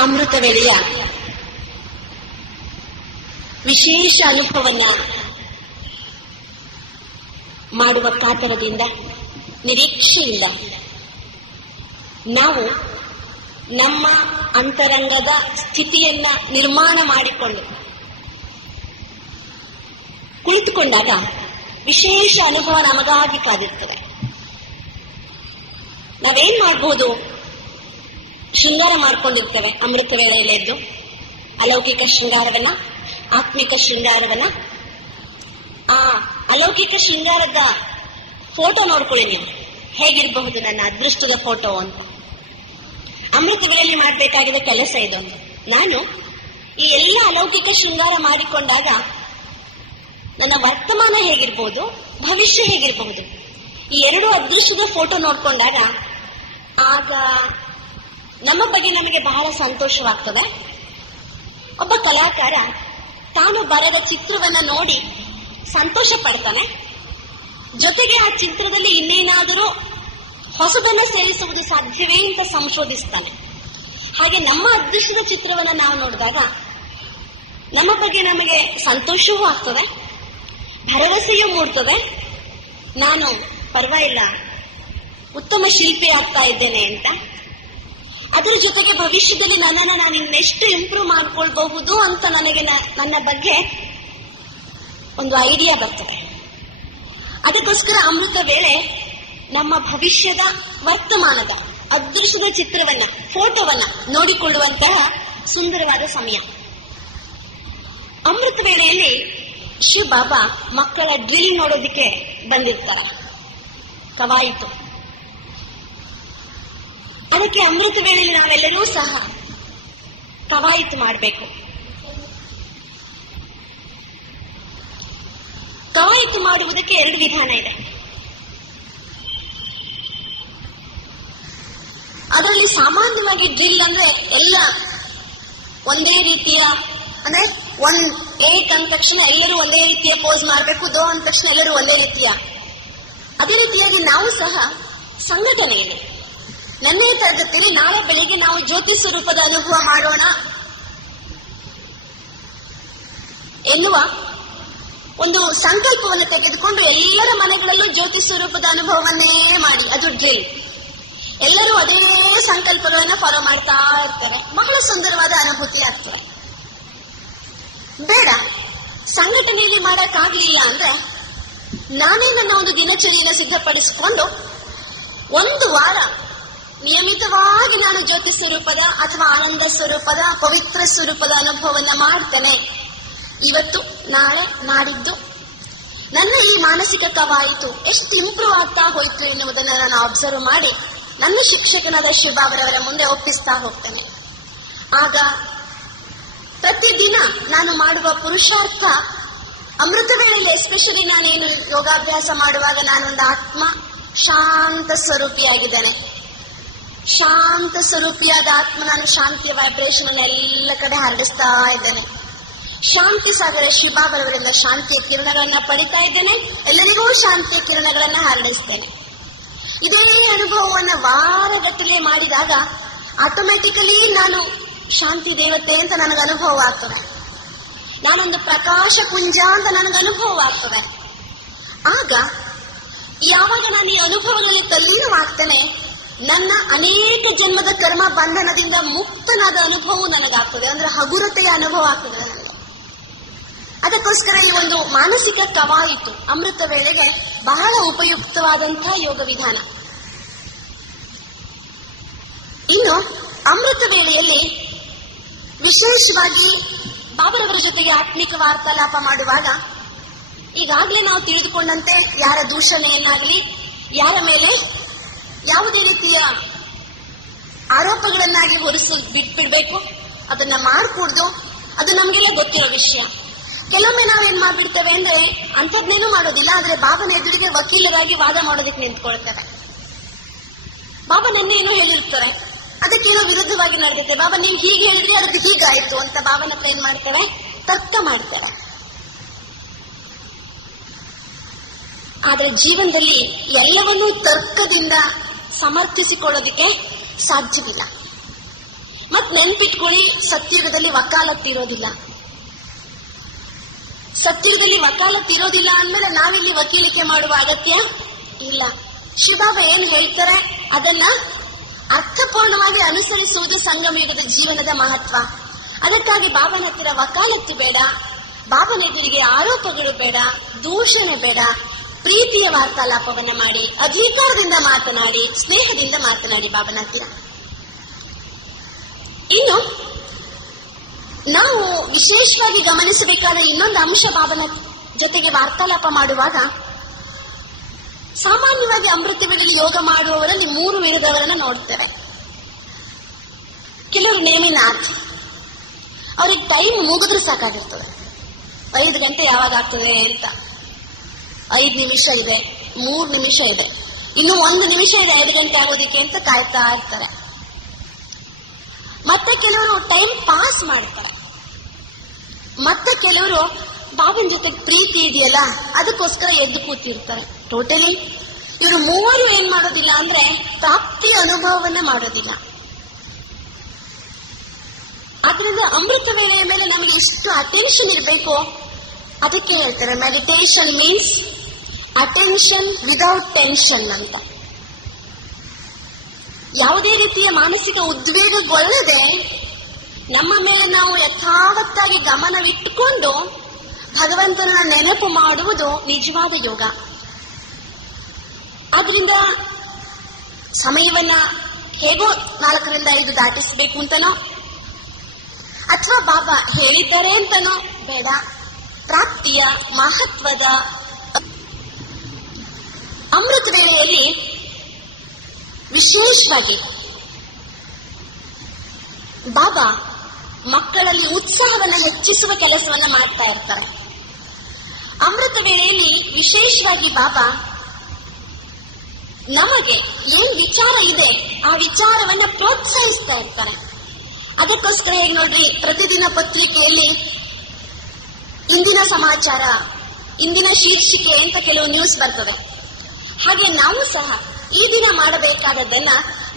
ಅಮೃತ ವೇಳೆಯ ವಿಶೇಷ ಅನುಭವವನ್ನ ಮಾಡುವ ಕಾತರದಿಂದ, ನಿರೀಕ್ಷೆಯಿಂದ ನಾವು ನಮ್ಮ ಅಂತರಂಗದ ಸ್ಥಿತಿಯನ್ನ ನಿರ್ಮಾಣ ಮಾಡಿಕೊಂಡು ಕುಳಿತುಕೊಂಡಾಗ ವಿಶೇಷ ಅನುಭವ ನಮಗಾಗಿ ಕಾದಿರ್ತದೆ. ನಾವೇನ್ ಮಾಡಬಹುದು? ಶೃಂಗಾರ ಮಾಡ್ಕೊಂಡಿರ್ತೇವೆ ಅಮೃತ ವೇಳೆಯಲ್ಲಿ ಎದ್ದು, ಅಲೌಕಿಕ ಶೃಂಗಾರವನ್ನ, ಆತ್ಮಿಕ ಶೃಂಗಾರವನ್ನ. ಆ ಅಲೌಕಿಕ ಶೃಂಗಾರದ ಫೋಟೋ ನೋಡ್ಕೊಳ್ಳಿ ನೀವು, ಹೇಗಿರಬಹುದು ನನ್ನ ಅದೃಷ್ಟದ ಫೋಟೋ ಅಂತ. ಅಮೃತ ವೇಳೆಯಲ್ಲಿ ಮಾಡಬೇಕಾಗಿದ್ದ ಕೆಲಸ ಇದೊಂದು. ನಾನು ಈ ಎಲ್ಲ ಅಲೌಕಿಕ ಶೃಂಗಾರ ಮಾಡಿಕೊಂಡಾಗ ನನ್ನ ವರ್ತಮಾನ ಹೇಗಿರ್ಬೋದು, ಭವಿಷ್ಯ ಹೇಗಿರಬಹುದು, ಈ ಎರಡು ಅದೃಷ್ಟದ ಫೋಟೋ ನೋಡ್ಕೊಂಡಾಗ ಆಗ ನಮ್ಮ ಬಗ್ಗೆ ನಮಗೆ ಬಹಳ ಸಂತೋಷವಾಗ್ತದೆ. ಒಬ್ಬ ಕಲಾಕಾರ ತಾನು ಬರೆದ ಚಿತ್ರವನ್ನ ನೋಡಿ ಸಂತೋಷ ಪಡ್ತಾನೆ, ಜೊತೆಗೆ ಆ ಚಿತ್ರದಲ್ಲಿ ಇನ್ನೇನಾದರೂ ಹೊಸದನ್ನ ಸೇರಿಸುವುದು ಸಾಧ್ಯವೇ ಅಂತ ಸಂಶೋಧಿಸ್ತಾನೆ. ಹಾಗೆ ನಮ್ಮ ಅದೃಷ್ಟದ ಚಿತ್ರವನ್ನ ನಾವು ನೋಡಿದಾಗ ನಮ್ಮ ಬಗ್ಗೆ ನಮಗೆ ಸಂತೋಷವೂ ಆಗ್ತದೆ, ಭರವಸೆಯೂ ಮೂಡ್ತದೆ. ನಾನು ಪರವಾಗಿಲ್ಲ, ಉತ್ತಮ ಶಿಲ್ಪಿ ಆಗ್ತಾ ಇದ್ದೇನೆ ಅಂತ. ಅದರ ಜೊತೆಗೆ ಭವಿಷ್ಯದಲ್ಲಿ ನನ್ನನ್ನು ನಾನು ಇನ್ನೆಷ್ಟು ಇಂಪ್ರೂವ್ ಮಾಡ್ಕೊಳ್ಬಹುದು ಅಂತ ನನಗೆ ನನ್ನ ಬಗ್ಗೆ ಒಂದು ಐಡಿಯಾ ಬರ್ತದೆ. ಅದಕ್ಕೋಸ್ಕರ ಅಮೃತ ವೇಳೆ ನಮ್ಮ ಭವಿಷ್ಯದ, ವರ್ತಮಾನದ, ಅದೃಷ್ಟದ ಚಿತ್ರವನ್ನ, ಫೋಟೋವನ್ನ ನೋಡಿಕೊಳ್ಳುವಂತಹ ಸುಂದರವಾದ ಸಮಯ. ಅಮೃತ ವೇಳೆಯಲ್ಲಿ ಶಿವ ಬಾಬಾ ಮಕ್ಕಳ ಡ್ರಿಲ್ ನೋಡೋದಿಕ್ಕೆ ಬಂದಿರ್ತಾರ, ಕವಾಯಿತು. ಅದಕ್ಕೆ ಅಮೃತ ವೇಳೆಯಲ್ಲಿ ನಾವೆಲ್ಲರೂ ಸಹ ಕವಾಯಿತು ಮಾಡಬೇಕು. ಕವಾಯಿತು ಮಾಡುವುದಕ್ಕೆ ಎರಡು ವಿಧಾನ ಇದೆ. ಅದರಲ್ಲಿ ಸಾಮಾನ್ಯವಾಗಿ ಡ್ರಿಲ್ ಅಂದ್ರೆ ಎಲ್ಲ ಒಂದೇ ರೀತಿಯ, ಅಂದ್ರೆ ಏಕ್ ಅಂದ ತಕ್ಷಣ ಎಲ್ಲರೂ ಒಂದೇ ರೀತಿಯ ಪೋಸ್ ಮಾಡಬೇಕು, ದೋ ಅಂದ ತಕ್ಷಣ ಎಲ್ಲರೂ ಒಂದೇ ರೀತಿಯ. ಅದೇ ರೀತಿಯಾಗಿ ನಾವು ಸಹ ಸಂಘಟನೆಯಲ್ಲಿ ನನ್ನೇ ತರಗತಿಯಲ್ಲಿ ನಾಳೆ ಬೆಳಿಗ್ಗೆ ನಾವು ಜ್ಯೋತಿ ಸ್ವರೂಪದ ಅನುಭವ ಮಾಡೋಣ ಎನ್ನುವ ಒಂದು ಸಂಕಲ್ಪವನ್ನು ತೆಗೆದುಕೊಂಡು ಎಲ್ಲರ ಮನೆಗಳಲ್ಲೂ ಜ್ಯೋತಿ ಸ್ವರೂಪದ ಅನುಭವವನ್ನೇ ಮಾಡಿ, ಅದು ಡ್ರಿಲ್. ಎಲ್ಲರೂ ಅದೇ ಸಂಕಲ್ಪಗಳನ್ನ ಫಾಲೋ ಮಾಡ್ತಾ ಇರ್ತಾರೆ, ಬಹಳ ಸುಂದರವಾದ ಅನುಭೂತಿ ಆಗ್ತದೆ. ಬೇಡ, ಸಂಘಟನೆಯಲ್ಲಿ ಮಾಡಕ್ಕಾಗ್ಲಿಲ್ಲ ಅಂದ್ರೆ ನಾನೇ ನನ್ನ ಒಂದು ದಿನಚರಿಯನ್ನು ಸಿದ್ಧಪಡಿಸಿಕೊಂಡು ಒಂದು ವಾರ ನಿಯಮಿತವಾಗಿ ನಾನು ಜ್ಯೋತಿ ಸ್ವರೂಪದ ಅಥವಾ ಆನಂದ ಸ್ವರೂಪದ, ಪವಿತ್ರ ಸ್ವರೂಪದ ಅನುಭವವನ್ನ ಮಾಡ್ತೇನೆ. ಇವತ್ತು, ನಾಳೆ, ನಾಡಿದ್ದು ನನ್ನ ಈ ಮಾನಸಿಕ ಕವಾಯಿತು ಎಷ್ಟು ಇಂಪ್ರೂವ್ ಆಗ್ತಾ ಹೋಯ್ತು ಎನ್ನುವುದನ್ನು ನಾನು ಅಬ್ಸರ್ವ್ ಮಾಡಿ ನನ್ನ ಶಿಕ್ಷಕನಾದ ಶಿವಬಾಬರವರ ಮುಂದೆ ಒಪ್ಪಿಸ್ತಾ ಹೋಗ್ತೇನೆ. ಆಗ ಪ್ರತಿದಿನ ನಾನು ಮಾಡುವ ಪುರುಷಾರ್ಥ ಅಮೃತ ವೇಳೆಯಲ್ಲಿ, ಎಸ್ಪೆಷಲಿ ನಾನೇನು ಯೋಗಾಭ್ಯಾಸ ಮಾಡುವಾಗ ನಾನೊಂದು ಆತ್ಮ ಶಾಂತ ಸ್ವರೂಪಿಯಾಗಿದ್ದೇನೆ. ಶಾಂತ ಸ್ವರೂಪಿಯಾದ ಆತ್ಮ, ನಾನು ಶಾಂತಿಯ ವೈಬ್ರೇಷನ್ ಅನ್ನು ಎಲ್ಲ ಕಡೆ ಹರಡಿಸ್ತಾ ಇದ್ದೇನೆ. ಶಾಂತಿ ಸಾಗರ ಶಿವಬಾಬರವರಿಂದ ಶಾಂತಿಯ ಕಿರಣಗಳನ್ನ ಪಡಿತಾ ಇದ್ದೇನೆ, ಎಲ್ಲರಿಗೂ ಶಾಂತಿಯ ಕಿರಣಗಳನ್ನ ಹರಡಿಸ್ತೇನೆ. ಇದೇ ಅನುಭವವನ್ನ ವಾರಗಟ್ಟಲೆ ಮಾಡಿದಾಗ ಆಟೋಮ್ಯಾಟಿಕಲಿ ನಾನು ಶಾಂತಿ ದೇವತೆ ಅಂತ ನನಗೆ ಅನುಭವ ಆಗ್ತದೆ. ನಾನೊಂದು ಪ್ರಕಾಶ ಪುಂಜ ಅಂತ ನನಗೆ ಅನುಭವ ಆಗ್ತದೆ. ಆಗ ಯಾವಾಗ ನಾನು ಈ ಅನುಭವದಲ್ಲಿ ತಲ್ಲೀನವಾಗ್ತೇನೆ, ನನ್ನ ಅನೇಕ ಜನ್ಮದ ಕರ್ಮ ಬಂಧನದಿಂದ ಮುಕ್ತನಾದ ಅನುಭವ ನನಗಾಗ್ತದೆ, ಅಂದ್ರೆ ಹಗುರತೆಯ ಅನುಭವ ಆಗ್ತದೆ ನನಗೆ. ಅದಕ್ಕೋಸ್ಕರ ಈ ಒಂದು ಮಾನಸಿಕ ಕವಾಯಿತು ಅಮೃತ ವೇಳೆಗೆ ಬಹಳ ಉಪಯುಕ್ತವಾದಂತಹ ಯೋಗ ವಿಧಾನ. ಇನ್ನು ಅಮೃತ ವೇಳೆಯಲ್ಲಿ ವಿಶೇಷವಾಗಿ ಬಾಬರವರ ಜೊತೆಗೆ ಆತ್ಮಿಕ ವಾರ್ತಾಲಾಪ ಮಾಡುವಾಗ ಈಗಾಗಲೇ ನಾವು ತಿಳಿದುಕೊಂಡಂತೆ ಯಾರ ದೂಷಣೆಯನ್ನಾಗಲಿ, ಯಾರ ಮೇಲೆ ಯಾವುದೇ ರೀತಿಯ ಆರೋಪಗಳನ್ನಾಗಿ ಹೊರಿಸಿ ಬಿಟ್ಬಿಡ್ಬೇಕು, ಅದನ್ನ ಮಾಡ್ಕೂಡ್ದು, ಅದು ನಮ್ಗೆಲ್ಲ ಗೊತ್ತಿರೋ ವಿಷಯ. ಕೆಲವೊಮ್ಮೆ ನಾವೇನ್ ಮಾಡ್ಬಿಡ್ತೇವೆ ಅಂದ್ರೆ ಅಂಥದ್ನೇನು ಮಾಡೋದಿಲ್ಲ, ಆದ್ರೆ ಬಾಬನ ಎದುರಿಗೆ ವಕೀಲರಾಗಿ ವಾದ ಮಾಡೋದಕ್ಕೆ ನಿಂತ್ಕೊಳ್ತೇವೆ. ಬಾಬಾ ನೆನ್ನೇನೋ ಹೇಳಿರ್ತಾರೆ, ಅದಕ್ಕೇನೋ ವಿರುದ್ಧವಾಗಿ ನಡೆದಿದೆ, ಬಾಬಾ ನೀವು ಹೀಗೆ ಹೇಳಿದ್ರಿ ಅದಕ್ಕೆ ಹೀಗಾಯ್ತು ಅಂತ ಬಾಬನ ಹತ್ರ ಏನ್ ಮಾಡ್ತೇವೆ, ತರ್ಕ ಮಾಡ್ತೇವೆ. ಆದ್ರೆ ಜೀವನದಲ್ಲಿ ಎಲ್ಲವನ್ನೂ ತರ್ಕದಿಂದ ಸಮರ್ಥಿಸಿಕೊಳ್ಳೋದಿಕ್ಕೆ ಸಾಧ್ಯವಿಲ್ಲ. ಮತ್ತೆ ನೆನ್ಪಿಟ್ಕೊಳ್ಳಿ, ಸತ್ಯುಗದಲ್ಲಿ ವಕಾಲತ್ತಿರೋದಿಲ್ಲ. ಸತ್ಯುಗದಲ್ಲಿ ವಕಾಲತ್ತಿರೋದಿಲ್ಲ ಅಂದ್ಮೇಲೆ ನಾವಿಲ್ಲಿ ವಕೀಲಿಕೆ ಮಾಡುವ ಅಗತ್ಯ ಇಲ್ಲ. ಶಿವಬಾಬಾ ಏನ್ ಹೇಳ್ತಾರೆ ಅದನ್ನ ಅರ್ಥಪೂರ್ಣವಾಗಿ ಅನುಸರಿಸುವುದು ಸಂಗಮಯುಗದ ಜೀವನದ ಮಹತ್ವ. ಅದಕ್ಕಾಗಿ ಬಾಬನ ಹತ್ತಿರ ವಕಾಲತ್ತು ಬೇಡ, ಬಾಬನೆದುರಿಗೆ ಆರೋಪಗಳು ಬೇಡ, ದೂಷಣೆ ಬೇಡ. ಪ್ರೀತಿಯ ವಾರ್ತಾಲಾಪವನ್ನ ಮಾಡಿ, ಅಧಿಕಾರದಿಂದ ಮಾತನಾಡಿ, ಸ್ನೇಹದಿಂದ ಮಾತನಾಡಿ ಬಾಬನ ಹತ್ತಿರ. ಇನ್ನು ನಾವು ವಿಶೇಷವಾಗಿ ಗಮನಿಸಬೇಕಾದ ಇನ್ನೊಂದು ಅಂಶ, ಬಾಬನ ಜೊತೆಗೆ ವಾರ್ತಾಲಾಪ ಮಾಡುವಾಗ ಸಾಮಾನ್ಯವಾಗಿ ಅಮೃತ ವೇಳೆಯಲ್ಲಿ ಯೋಗ ಮಾಡುವವರಲ್ಲಿ 3 ವಿಧದವರನ್ನ ನೋಡ್ತೇವೆ. ಕೆಲವರು ನೇಮಿನಾಥ್, ಅವ್ರಿಗೆ ಟೈಮ್ ಮುಗಿದ್ರೆ ಸಾಕಾಗಿರ್ತದೆ. 5 ಗಂಟೆ ಯಾವಾಗ ಆಗ್ತದೆ ಅಂತ, 5 ನಿಮಿಷ ಇದೆ, 3 ನಿಮಿಷ ಇದೆ, ಇನ್ನು 1 ನಿಮಿಷ ಇದೆ 5 ಗಂಟೆ ಆಗೋದಿಕ್ಕೆ ಅಂತ ಕಾಯ್ತಾ ಇರ್ತಾರೆ. ಮತ್ತೆ ಕೆಲವರು ಟೈಮ್ ಪಾಸ್ ಮಾಡ್ತಾರೆ. ಮತ್ತೆ ಕೆಲವರು ಬಾಬನ ಜೊತೆ ಪ್ರೀತಿ ಇದೆಯಲ್ಲ ಅದಕ್ಕೋಸ್ಕರ ಎದ್ದು ಕೂತಿರ್ತಾರೆ. ಟೋಟಲಿ ಇವರು 3 ಏನ್ ಮಾಡೋದಿಲ್ಲ ಅಂದ್ರೆ ಪ್ರಾಪ್ತಿಯ ಅನುಭವವನ್ನ ಮಾಡೋದಿಲ್ಲ. ಆದ್ರಿಂದ ಅಮೃತ ವೇಳೆಯ ಮೇಲೆ ನಮಗೆ ಎಷ್ಟು ಅಟೆನ್ಷನ್ ಇರಬೇಕು ಅದಕ್ಕೆ ಹೇಳ್ತಾರೆ meditation means attention without tension ಅಂತ. ಯಾವುದೇ ರೀತಿಯ ಮಾನಸಿಕ ಉದ್ವೇಗಗೊಳ್ಳದೆ ನಮ್ಮ ಮೇಲೆ ನಾವು ಯಥಾವತ್ತಾಗಿ ಗಮನವಿಟ್ಟುಕೊಂಡು ಭಗವಂತನ ನೆನಪು ಮಾಡುವುದು ನಿಜವಾದ ಯೋಗ. ಆದ್ರಿಂದ ಸಮಯವನ್ನ ಹೇಗೋ 4 ರಿಂದ 5 ದಾಟಿಸಬೇಕು ಅಂತನೋ ಅಥವಾ ಬಾಬಾ ಹೇಳಿದ್ದಾರೆ ಅಂತನೋ ಬೇಡ. ಪ್ರಾಪ್ತಿಯ ಮಹತ್ವದ ಅಮೃತ ವೇಳೆಯಲ್ಲಿ ವಿಶೇಷವಾಗಿ ಬಾಬಾ ಮಕ್ಕಳಲ್ಲಿ ಉತ್ಸಾಹವನ್ನ ಹೆಚ್ಚಿಸುವ ಕೆಲಸವನ್ನ ಮಾಡ್ತಾ ಇರ್ತಾರೆ. ಅಮೃತ ವೇಳೆಯಲ್ಲಿ ವಿಶೇಷವಾಗಿ ಬಾಬಾ ನಮಗೆ ಏನ್ ವಿಚಾರ ಇದೆ ಆ ವಿಚಾರವನ್ನ ಪ್ರೋತ್ಸಾಹಿಸ್ತಾ ಇರ್ತಾರೆ. ಅದಕ್ಕೋಸ್ಕರ ಹೇಗೆ ನೋಡ್ರಿ, ಪ್ರತಿದಿನ ಪತ್ರಿಕೆಯಲ್ಲಿ ಇಂದಿನ ಸಮಾಚಾರ, ಇಂದಿನ ಶೀರ್ಷಿಕೆ ಅಂತ ಕೆಲವು ನ್ಯೂಸ್ ಬರ್ತದೆ. ಹಾಗೆ ನಾವು ಸಹ ಈ ದಿನ ಮಾಡಬೇಕಾದದ್ದನ್ನ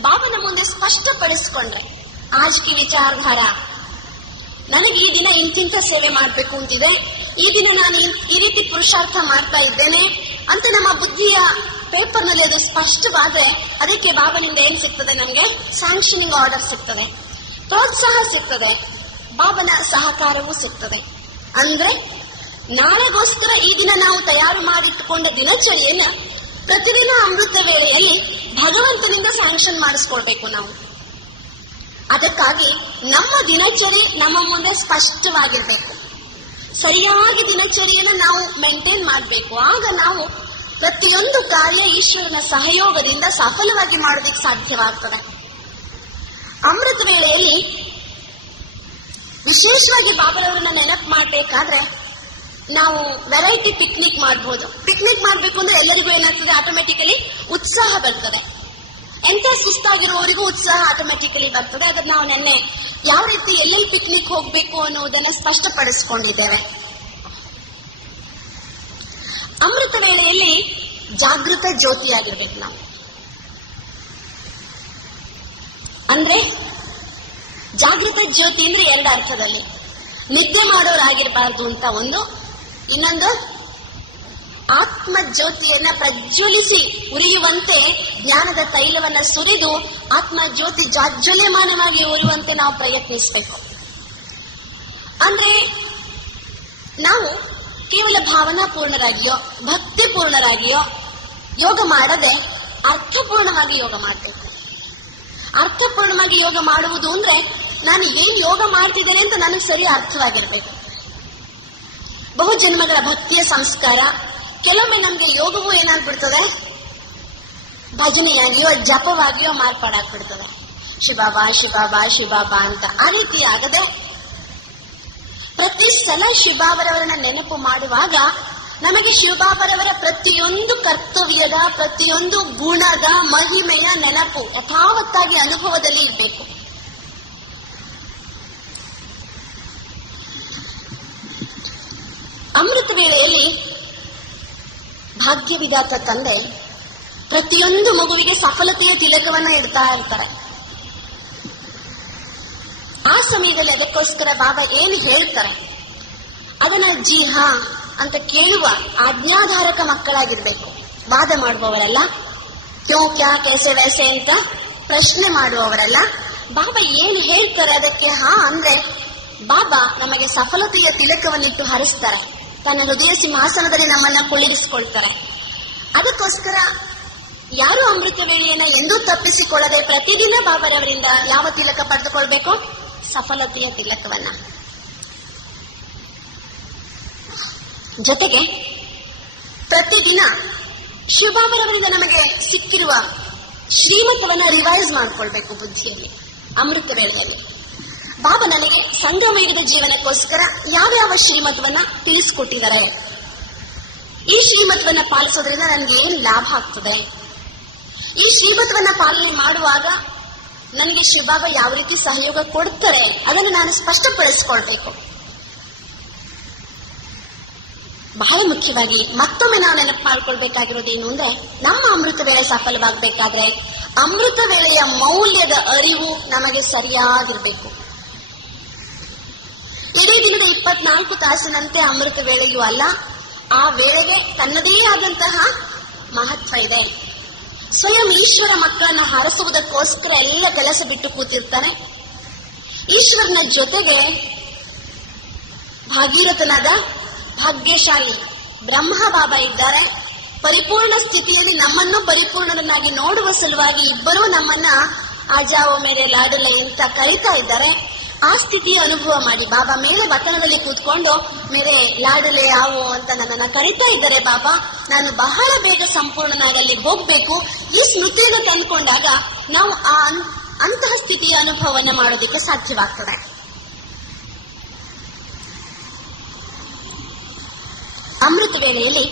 ಬಾಬನ ಮುಂದೆ ಸ್ಪಷ್ಟಪಡಿಸ್ಕೊಂಡ್ರೆ, ಆಜ್ಕಿ ವಿಚಾರಧಾರ, ನನಗೆ ಈ ದಿನ ಇಂತಿಂತ ಸೇವೆ ಮಾಡ್ಬೇಕು ಅಂತಿದೆ, ಈ ದಿನ ನಾನು ಈ ರೀತಿ ಪುರುಷಾರ್ಥ ಮಾಡ್ತಾ ಇದ್ದೇನೆ ಅಂತ ನಮ್ಮ ಬುದ್ಧಿಯ ಪೇಪರ್ನಲ್ಲಿ ಅದು ಸ್ಪಷ್ಟವಾದ್ರೆ ಅದಕ್ಕೆ ಬಾಬನಿಂದ ಏನ್ ಸಿಗ್ತದೆ, ನಮ್ಗೆ ಸ್ಯಾಂಕ್ಷನಿಂಗ್ ಆರ್ಡರ್ ಸಿಗ್ತದೆ, ಪ್ರೋತ್ಸಾಹ ಸಿಗ್ತದೆ, ಬಾಬನ ಸಹಕಾರವೂ ಸಿಗ್ತದೆ. ಅಂದ್ರೆ ನಾಳೆಗೋಸ್ಕರ ಈ ದಿನ ನಾವು ತಯಾರು ಮಾಡಿಟ್ಟುಕೊಂಡ ದಿನಚರಿಯನ್ನ ಪ್ರತಿದಿನ ಅಮೃತ ವೇಳೆಯಲ್ಲಿ ಭಗವಂತನಿಂದ ಸ್ಯಾಂಕ್ಷನ್ ಮಾಡಿಸ್ಕೊಳ್ಬೇಕು ನಾವು. ಅದಕ್ಕಾಗಿ ನಮ್ಮ ದಿನಚರಿ ನಮ್ಮ ಮುಂದೆ ಸ್ಪಷ್ಟವಾಗಿರ್ಬೇಕು. ಸರಿಯಾಗಿ ದಿನಚರಿಯನ್ನು ನಾವು ಮೇಂಟೈನ್ ಮಾಡಬೇಕು. ಆಗ ನಾವು ಪ್ರತಿಯೊಂದು ಕಾರ್ಯ ಈಶ್ವರನ ಸಹಯೋಗದಿಂದ ಸಫಲವಾಗಿ ಮಾಡೋದಕ್ಕೆ ಸಾಧ್ಯವಾಗ್ತದೆ. ಅಮೃತ ವೇಳೆಯಲ್ಲಿ ವಿಶೇಷವಾಗಿ ಬಾಬರವರನ್ನ ನೆನಪು ಮಾಡಬೇಕಾದ್ರೆ ನಾವು ವೆರೈಟಿ ಪಿಕ್ನಿಕ್ ಮಾಡಬಹುದು. ಪಿಕ್ನಿಕ್ ಮಾಡಬೇಕು ಅಂದ್ರೆ ಎಲ್ಲರಿಗೂ ಏನಾಗ್ತದೆ, ಆಟೋಮೆಟಿಕಲಿ ಉತ್ಸಾಹ ಬರ್ತದೆ. ಎಂತ ಸುಸ್ತಾಗಿರುವವರಿಗೂ ಉತ್ಸಾಹ ಆಟೋಮೆಟಿಕಲಿ ಬರ್ತದೆ. ಅದನ್ನ ನಾವು ನಿನ್ನೆ ಯಾವ ರೀತಿ ಎಲ್ಲೆಲ್ಲಿ ಪಿಕ್ನಿಕ್ ಹೋಗ್ಬೇಕು ಅನ್ನೋದನ್ನ ಸ್ಪಷ್ಟಪಡಿಸ್ಕೊಂಡಿದ್ದೇವೆ. ಅಮೃತ ವೇಳೆಯಲ್ಲಿ ಜಾಗೃತ ಜ್ಯೋತಿಯಾಗಿರ್ಬೇಕು ನಾವು. ಅಂದ್ರೆ ಜಾಗೃತ ಜ್ಯೋತಿ ಅಂದ್ರೆ 2 ಅರ್ಥದಲ್ಲಿ, ನಿದ್ದೆ ಮಾಡೋರಾಗಿರ್ಬಾರ್ದು ಅಂತ ಒಂದು, ಇನ್ನೊಂದು ಆತ್ಮ ಜ್ಯೋತಿಯನ್ನ ಪ್ರಜ್ವಲಿಸಿ ಉರಿಯುವಂತೆ ಜ್ಞಾನದ ತೈಲವನ್ನ ಸುರಿದು ಆತ್ಮ ಜ್ಯೋತಿ ಜಾಜ್ವಲ್ಯಮಾನವಾಗಿ ಉರಿಯುವಂತೆ ನಾವು ಪ್ರಯತ್ನಿಸಬೇಕು. ಅಂದ್ರೆ ನಾವು ಕೇವಲ ಭಾವನಾಪೂರ್ಣರಾಗಿಯೋ ಭಕ್ತಿಪೂರ್ಣರಾಗಿಯೋ ಯೋಗ ಮಾಡದೆ ಅರ್ಥಪೂರ್ಣವಾಗಿ ಯೋಗ ಮಾಡಬೇಕು. ಅರ್ಥಪೂರ್ಣವಾಗಿ ಯೋಗ ಮಾಡುವುದು ಅಂದ್ರೆ ನಾನು ಏನ್ ಯೋಗ ಮಾಡ್ತಿದ್ದೇನೆ ಅಂತ ನನಗೆ ಸರಿ ಅರ್ಥವಾಗಿರ್ಬೇಕು. ಬಹುಜನ್ಮಗಳ ಭಕ್ತಿಯ ಸಂಸ್ಕಾರ, ಕೆಲವೊಮ್ಮೆ ನಮ್ಗೆ ಯೋಗವೂ ಏನಾಗ್ಬಿಡ್ತದೆ, ಭಜನೆಯಾಗಿಯೋ ಜಪವಾಗಿಯೋ ಮಾರ್ಪಾಡಾಗ್ಬಿಡ್ತದೆ. ಶಿವಬಾಬಾ ಶಿವಬಾಬಾ ಶಿವಬಾಬಾ ಅಂತ. ಆ ರೀತಿ ಆಗದೆ ಪ್ರತಿ ಸಲ ಶಿವಬಾಬರವರನ್ನ ನೆನಪು ಮಾಡುವಾಗ ನಮಗೆ ಶಿವಬಾಬರವರ ಪ್ರತಿಯೊಂದು ಕರ್ತವ್ಯದ, ಪ್ರತಿಯೊಂದು ಗುಣದ, ಮಹಿಮೆಯ ನೆನಪು ಯಥಾವತ್ತಾಗಿ ಅನುಭವದಲ್ಲಿ ಇರಬೇಕು. ಅಮೃತ ವೇಳೆಯಲ್ಲಿ ಭಾಗ್ಯವಿದಾತ ತಂದೆ ಪ್ರತಿಯೊಂದು ಮಗುವಿಗೆ ಸಫಲತೆಯ ತಿಲಕವನ್ನ ಇಡ್ತಾ ಇರ್ತಾರೆ. ಸಮಯದಲ್ಲಿ ಅದಕ್ಕೋಸ್ಕರ ಬಾಬಾ ಏನು ಹೇಳ್ತಾರೆ ಅದನ್ನ ಜಿ ಹಾ ಅಂತ ಕೇಳುವ ಆಜ್ಞಾಧಾರಕ ಮಕ್ಕಳಾಗಿರ್ಬೇಕು. ವಾದ ಮಾಡುವವರಲ್ಲ, ಕ್ಯೋ ಕ್ಯಾ कैसे वैसे ಅಂತ ಪ್ರಶ್ನೆ ಮಾಡುವವರಲ್ಲ. ಬಾಬಾ ಏನು ಹೇಳ್ತಾರೆ ಅದಕ್ಕೆ ಹಾ ಅಂದ್ರೆ ಬಾಬಾ ನಮಗೆ ಸಫಲತೆಯ ತಿಲಕವನ್ನಿಟ್ಟು ಹರಿಸ್ತಾರೆ, ತನ್ನ ಹೃದಯ ಸಿಂಹಾಸನದಲ್ಲಿ ನಮ್ಮನ್ನ ಕುಳ್ಳಿರಿಸಿಕೊಳ್ತಾರೆ. ಅದಕ್ಕೋಸ್ಕರ ಯಾರು ಅಮೃತ ವೇಳೆಯನ್ನ ಎಂದೂ ತಪ್ಪಿಸಿಕೊಳ್ಳದೆ ಪ್ರತಿದಿನ ಬಾಬಾರವರಿಂದ ಯಾವ ತಿಲಕ ಪಡೆದುಕೊಳ್ಬೇಕು? ಸಫಲತೆಯ ತಿಲಕವನ್ನ. ಜೊತೆಗೆ ಪ್ರತಿದಿನ ಶಿವಬಾಬರವರಿಂದ ನಮಗೆ ಸಿಕ್ಕಿರುವ ಶ್ರೀಮತವನ್ನ ರಿವೈಸ್ ಮಾಡ್ಕೊಳ್ಬೇಕು ಬುದ್ಧಿಯಲ್ಲಿ. ಅಮೃತ ವೇಳೆಯಲ್ಲಿ ಬಾಬಾ ನನಗೆ ಸಂಗಮಯುಗದ ಜೀವನಕ್ಕೋಸ್ಕರ ಯಾವ್ಯಾವ ಶ್ರೀಮತವನ್ನ ತಿಳಿಸ್ಕೊಟ್ಟಿದ್ದಾರೆ, ಈ ಶ್ರೀಮತವನ್ನ ಪಾಲಿಸೋದ್ರಿಂದ ನನಗೆ ಏನು ಲಾಭ ಆಗ್ತದೆ, ಈ ಶ್ರೀಮತವನ್ನ ಪಾಲನೆ ಮಾಡುವಾಗ ನನಗೆ ಶಿವಬಾಬಾ ಯಾವ ರೀತಿ ಸಹಯೋಗ ಕೊಡ್ತಾರೆ ಅದನ್ನು ನಾನು ಸ್ಪಷ್ಟಪಡಿಸ್ಕೊಳ್ಬೇಕು. ಬಹಳ ಮುಖ್ಯವಾಗಿ ಮತ್ತೊಮ್ಮೆ ನಾವು ನೆನಪು ಮಾಡ್ಕೊಳ್ಬೇಕಾಗಿರೋದೇನು ಅಂದ್ರೆ, ನಮ್ಮ ಅಮೃತ ವೇಳೆ ಸಫಲವಾಗಬೇಕಾದ್ರೆ ಅಮೃತ ವೇಳೆಯ ಮೌಲ್ಯದ ಅರಿವು ನಮಗೆ ಸರಿಯಾಗಿರ್ಬೇಕು. ಇಡೀ ದಿನದ 24 ತಾಸಿನಂತೆ ಅಮೃತ ವೇಳೆಯೂ ಅಲ್ಲ, ಆ ವೇಳೆಗೆ ತನ್ನದೇ ಆದಂತಹ ಮಹತ್ವ ಇದೆ. ಸ್ವಯಂ ಈಶ್ವರ ಮಕ್ಕಳನ್ನು ಹರಸುವುದಕ್ಕೋಸ್ಕರ ಎಲ್ಲ ಕೆಲಸ ಬಿಟ್ಟು ಕೂತಿರ್ತಾನೆ. ಈಶ್ವರನ ಜೊತೆಗೆ ಭಾಗೀರಥನಾದ ಭಾಗ್ಯಶಾಲಿ ಬ್ರಹ್ಮ ಬಾಬಾ ಇದ್ದಾರೆ. ಪರಿಪೂರ್ಣ ಸ್ಥಿತಿಯಲ್ಲಿ ನಮ್ಮನ್ನು ಪರಿಪೂರ್ಣರನ್ನಾಗಿ ನೋಡುವ ಸಲುವಾಗಿ ಇಬ್ಬರೂ ನಮ್ಮನ್ನ ಆಜಾವೋ ಮೇರೆ ಲಾಡಲೆ ಅಂತ ಕರೀತಾ ಇದ್ದಾರೆ. ಆ ಸ್ಥಿತಿಯ ಅನುಭವ ಮಾಡಿ ಬಾಬಾ ಮೇಲೆ ವತನದಲ್ಲಿ ಕೂತ್ಕೊಂಡು ಮೇರೆ ಲಾಡಲೆ ಆವೋ ಅಂತ ನನ್ನನ್ನ ಕರೀತಾ ಇದ್ದಾರೆ. ಬಾಬಾ ನಾನು ಬಹಳ ಬೇಗ ಸಂಪೂರ್ಣನಾಗಿ ಅಲ್ಲಿ ಹೋಗ್ಬೇಕು. ಈ ಸ್ಮೃತಿಯನ್ನು ತಂದುಕೊಂಡಾಗ ನಾವು ಅಂತಹ ಸ್ಥಿತಿಯ ಅನುಭವವನ್ನು ಮಾಡೋದಕ್ಕೆ ಸಾಧ್ಯವಾಗ್ತದೆ. ಅಮೃತ ವೇಳೆಯಲ್ಲಿ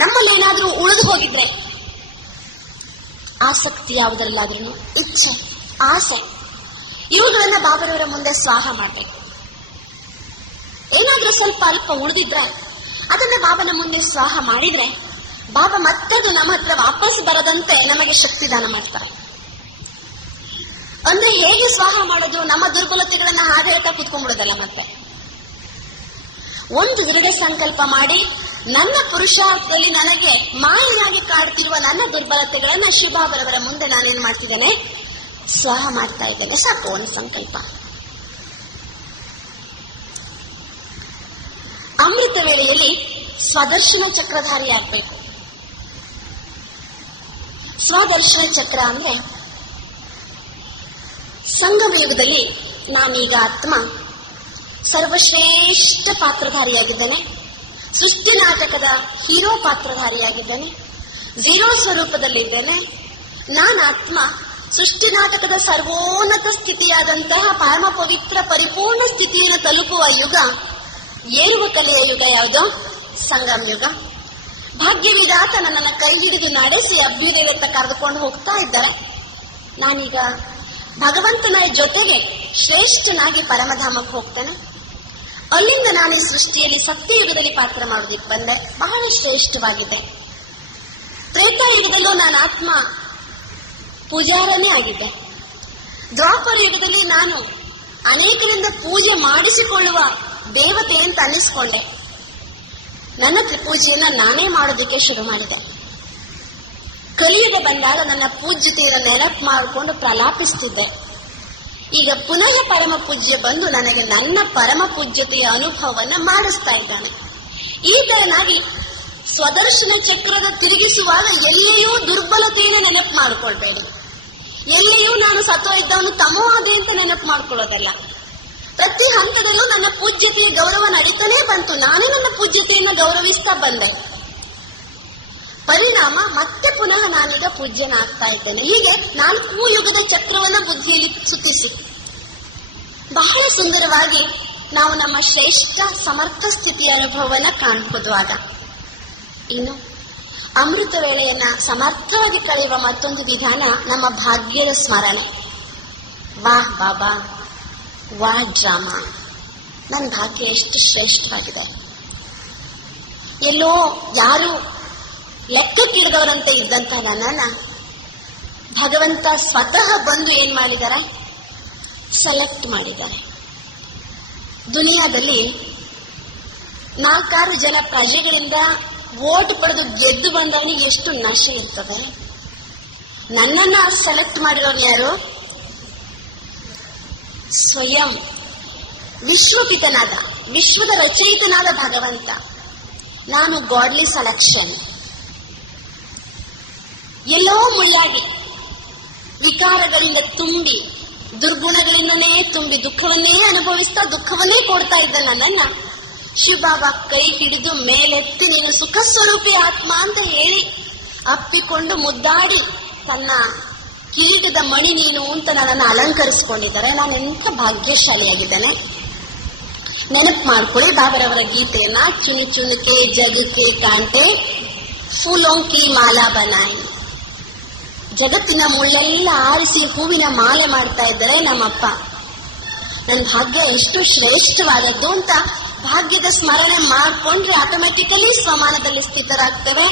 ನಮ್ಮಲ್ಲಿ ಏನಾದ್ರೂ ಉಳಿದು ಹೋಗಿದ್ರೆ, ಆಸಕ್ತಿ ಯಾವುದರಲ್ಲಾದ್ರೂ ಇಚ್ಛೆ, ಆಸೆ, ಇವುಗಳನ್ನ ಬಾಬರವರ ಮುಂದೆ ಸ್ವಾಹ ಮಾಡಬೇಕು. ಏನಾದ್ರೂ ಸ್ವಲ್ಪ ಅಲ್ಪ ಉಳಿದಿದ್ರೆ ಅದನ್ನ ಬಾಬನ ಮುಂದೆ ಸ್ವಾಹ ಮಾಡಿದ್ರೆ ಬಾಬಾ ಮತ್ತದು ನಮ್ಮ ಹತ್ರ ವಾಪಸ್ ಬರದಂತೆ ನಮಗೆ ಶಕ್ತಿ ದಾನ ಮಾಡ್ತಾರೆ. ಅಂದ್ರೆ ಹೇಗೆ ಸ್ವಾಹ ಮಾಡೋದು? ನಮ್ಮ ದುರ್ಬಲತೆಗಳನ್ನ ಹಾಗೆ ಹೇಳ್ತಾ ಕೂತ್ಕೊಂಡ್ಬಿಡೋದಲ್ಲ. ಮತ್ತೆ ಒಂದು ದೃಢ ಸಂಕಲ್ಪ ಮಾಡಿ, ನನ್ನ ಪುರುಷಾರ್ಥದಲ್ಲಿ ನನಗೆ ಮಾಯೆಯಾಗಿ ಕಾಡ್ತಿರುವ ನನ್ನ ದುರ್ಬಲತೆಗಳನ್ನ ಶಿವಬಾಬರವರ ಮುಂದೆ ನಾನೇನ್ ಮಾಡ್ತಿದ್ದೇನೆ? ಸ್ವಾಹ ಮಾಡ್ತಾ ಇದ್ದೇನೆ. ಸಾಕು ಒಂದು ಸಂಕಲ್ಪ. ಅಮೃತ ವೇಳೆಯಲ್ಲಿ ಸ್ವದರ್ಶನ ಚಕ್ರಧಾರಿ ಆಗ್ಬೇಕು. ಸ್ವದರ್ಶನ ಚಕ್ರ ಅಂದ್ರೆ ಸಂಗಮ ಯುಗದಲ್ಲಿ ನಾನೀಗ ಆತ್ಮ ಸರ್ವಶ್ರೇಷ್ಠ ಪಾತ್ರಧಾರಿಯಾಗಿದ್ದಾನೆ, ಸೃಷ್ಟಿ ನಾಟಕದ ಹೀರೋ ಪಾತ್ರಧಾರಿಯಾಗಿದ್ದಾನೆ, ಝೀರೋ ಸ್ವರೂಪದಲ್ಲಿದ್ದೇನೆ. ನಾನಾತ್ಮ ಸೃಷ್ಟಿ ನಾಟಕದ ಸರ್ವೋನ್ನತ ಸ್ಥಿತಿಯಾದಂತಹ ಪರಮ ಪವಿತ್ರ ಪರಿಪೂರ್ಣ ಸ್ಥಿತಿಯನ್ನು ತಲುಪುವ ಯುಗ, ಏರುವ ಕಲೆಯ ಯುಗ ಯಾವುದು? ಸಂಗಮ ಯುಗ. ಭಾಗ್ಯವಿದಾತ ನನ್ನನ್ನು ಕೈ ಹಿಡಿದು ನಡೆಸಿ ಅಭ್ಯುದಯತ್ತ ಕರೆದುಕೊಂಡು ಹೋಗ್ತಾ ಇದ್ದಾರೆ. ನಾನೀಗ ಭಗವಂತನ ಜೊತೆಗೆ ಶ್ರೇಷ್ಠನಾಗಿ ಪರಮಧಾಮಕ್ಕೆ ಹೋಗ್ತೇನೆ. ಅಲ್ಲಿಂದ ನಾನು ಈ ಸೃಷ್ಟಿಯಲ್ಲಿ ಸತ್ಯಯುಗದಲ್ಲಿ ಪಾತ್ರ ಮಾಡೋದಿಕ್ಕೆ ಬಂದೆ. ಬಹಳ ಶ್ರೇಷ್ಠವಾಗಿದೆ. ತ್ರೇತಾಯುಗದಲ್ಲೂ ನಾನು ಆತ್ಮ ಪೂಜಾರನೇ ಆಗಿದ್ದೆ. ದ್ವಾಪರ ಯುಗದಲ್ಲಿ ನಾನು ಅನೇಕರಿಂದ ಪೂಜೆ ಮಾಡಿಸಿಕೊಳ್ಳುವ ದೇವತೆ ಅಂತ ಅನ್ನಿಸ್ಕೊಂಡೆ. ನನ್ನ ತ್ರಿಪೂಜೆಯನ್ನ ನಾನೇ ಮಾಡೋದಕ್ಕೆ ಶುರು ಮಾಡಿದೆ. ಕಲಿಯುಗ ಬಂದಾಗ ನನ್ನ ಪೂಜ್ಯತೆಯನ್ನು ನೆನಪು ಮಾಡಿಕೊಂಡು ಪ್ರಲಾಪಿಸ್ತಿದ್ದೆ. ಈಗ ಪುನಃ ಪರಮ ಪೂಜ್ಯ ಬಂದು ನನಗೆ ನನ್ನ ಪರಮ ಪೂಜ್ಯತೆಯ ಅನುಭವವನ್ನ ಮಾಡಿಸ್ತಾ ಇದ್ದಾನೆ. ಈ ತರನಾಗಿ ಸ್ವದರ್ಶನ ಚಕ್ರದ ತಿರುಗಿಸುವಾಗ ಎಲ್ಲಿಯೂ ದುರ್ಬಲತೆಯನ್ನು ನೆನಪು ಮಾಡಿಕೊಳ್ಬೇಡಿ. ಎಲ್ಲಿಯೂ ನಾನು ಸತ್ವ ಇದ್ದವನು ತಮೋ ಆದೆ ಅಂತ ನೆನಪು ಮಾಡ್ಕೊಳ್ಳೋದಲ್ಲ. ಪ್ರತಿ ಹಂತದಲ್ಲೂ ನನ್ನ ಪೂಜ್ಯತೆಯ ಗೌರವ ನಡೀತಾನೇ ಬಂತು. ನಾನೇ ನನ್ನ ಪೂಜ್ಯತೆಯನ್ನು ಗೌರವಿಸ್ತಾ ಬಂದೆ. ಪರಿಣಾಮ ಮತ್ತೆ ಪುನಃ ನಾನೀಗ ಪೂಜ್ಯನಾಗ್ತಾ ಇದ್ದೇನೆ. ಹೀಗೆ 4 ಯುಗದ ಚಕ್ರವನ್ನ ಬುದ್ಧಿಯಲ್ಲಿ ಸುತ್ತಿಸಿ ಬಹಳ ಸುಂದರವಾಗಿ ನಾವು ನಮ್ಮ ಶ್ರೇಷ್ಠ ಸಮರ್ಥ ಸ್ಥಿತಿಯ ಅನುಭವವನ್ನ ಕಾಣಬಹುದು. ಆಗ ಇನ್ನು ಅಮೃತ ವೇಳೆಯನ್ನ ಸಮರ್ಥವಾಗಿ ಕಳೆಯುವ ಮತ್ತೊಂದು ವಿಧಾನ ನಮ್ಮ ಭಾಗ್ಯದ ಸ್ಮರಣೆ. ವಾಹ್ ಬಾಬಾ, ವಾಹ್ ಡ್ರಾಮಾ, ನನ್ನ ಭಾಗ್ಯ ಎಷ್ಟು ಶ್ರೇಷ್ಠವಾಗಿದೆ. ಎಲ್ಲೋ ಯಾರು ಲೆಕ್ಕಕ್ಕಿಳಿದವರಂತೆ ಇದ್ದಂತ ನನ್ನನ್ನ ಭಗವಂತ ಸ್ವತಃ ಬಂದು ಏನ್ ಮಾಡಿದಾರೆ? ಸೆಲೆಕ್ಟ್ ಮಾಡಿದ್ದಾರೆ. ದುನಿಯಾದಲ್ಲಿ 4-6 ಜನ ಪ್ರಜೆಗಳಿಂದ ವೋಟ್ ಪಡೆದು ಗೆದ್ದು ಬಂದವನಿಗೆ ಎಷ್ಟು ನಶೆ ಇರ್ತದೆ. ನನ್ನನ್ನ ಸೆಲೆಕ್ಟ್ ಮಾಡಿರೋರು ಯಾರು? ಸ್ವಯಂ ವಿಶ್ವಪಿತನಾದ, ವಿಶ್ವದ ರಚಯಿತನಾದ ಭಗವಂತ. ನಾನು ಗಾಡ್ಲಿ ಸೆಲೆಕ್ಷನ್. ಎಲ್ಲೋ ಮುಳ್ಳಾಗಿ ವಿಕಾರಗಳಿಂದ ತುಂಬಿ, ದುರ್ಗುಣಗಳಿಂದನೇ ತುಂಬಿ, ದುಃಖವನ್ನೇ ಅನುಭವಿಸ್ತಾ ದುಃಖವನ್ನೇ ಕೊಡ್ತಾ ಇದ್ದ ನನ್ನನ್ನ ಶಿವಬಾಬಾ ಕೈ ಹಿಡಿದು ಮೇಲೆತ್ತಿ ನೀನು ಸುಖ ಸ್ವರೂಪಿ ಆತ್ಮ ಅಂತ ಹೇಳಿ ಅಪ್ಪಿಕೊಂಡು ಮುದ್ದಾಡಿ ತನ್ನ ಕಿರೀಟದ ಮಣಿ ನೀನು ಅಂತ ನನ್ನನ್ನು ಅಲಂಕರಿಸಿಕೊಂಡಿದ್ದಾರೆ. ನಾನು ಎಂಥ ಭಾಗ್ಯಶಾಲಿಯಾಗಿದ್ದೇನೆ. ನೆನಪು ಮಾಡ್ಕೊಳ್ಳಿ ಬಾಬರವರ ಗೀತೆಯನ್ನ. ಚುನಿ ಚುನುಕೆ ಜಗಕ್ಕೆ ಕಾಂಟೆ ಫೂಲೋಂಕಿ ಮಾಲಾ ಬನಾಯಿ. ಜಗತ್ತಿನ ಮುಳ್ಳೆಲ್ಲ ಆರಿಸಿ ಹೂವಿನ ಮಾಲೆ ಮಾಡ್ತಾ ಇದ್ದಾರೆ ನಮ್ಮಪ್ಪ. ನನ್ನ ಭಾಗ್ಯ ಎಷ್ಟು ಶ್ರೇಷ್ಠವಾದದ್ದು ಅಂತ ಭಾಗ್ಯದ ಸ್ಮರಣೆ ಮಾಡಿಕೊಂಡ್ರೆ ಆಟೋಮ್ಯಾಟಿಕಲಿ ಸ್ವಮಾನದಲ್ಲಿ ಸ್ಥಿತರಾಗ್ತವೆ.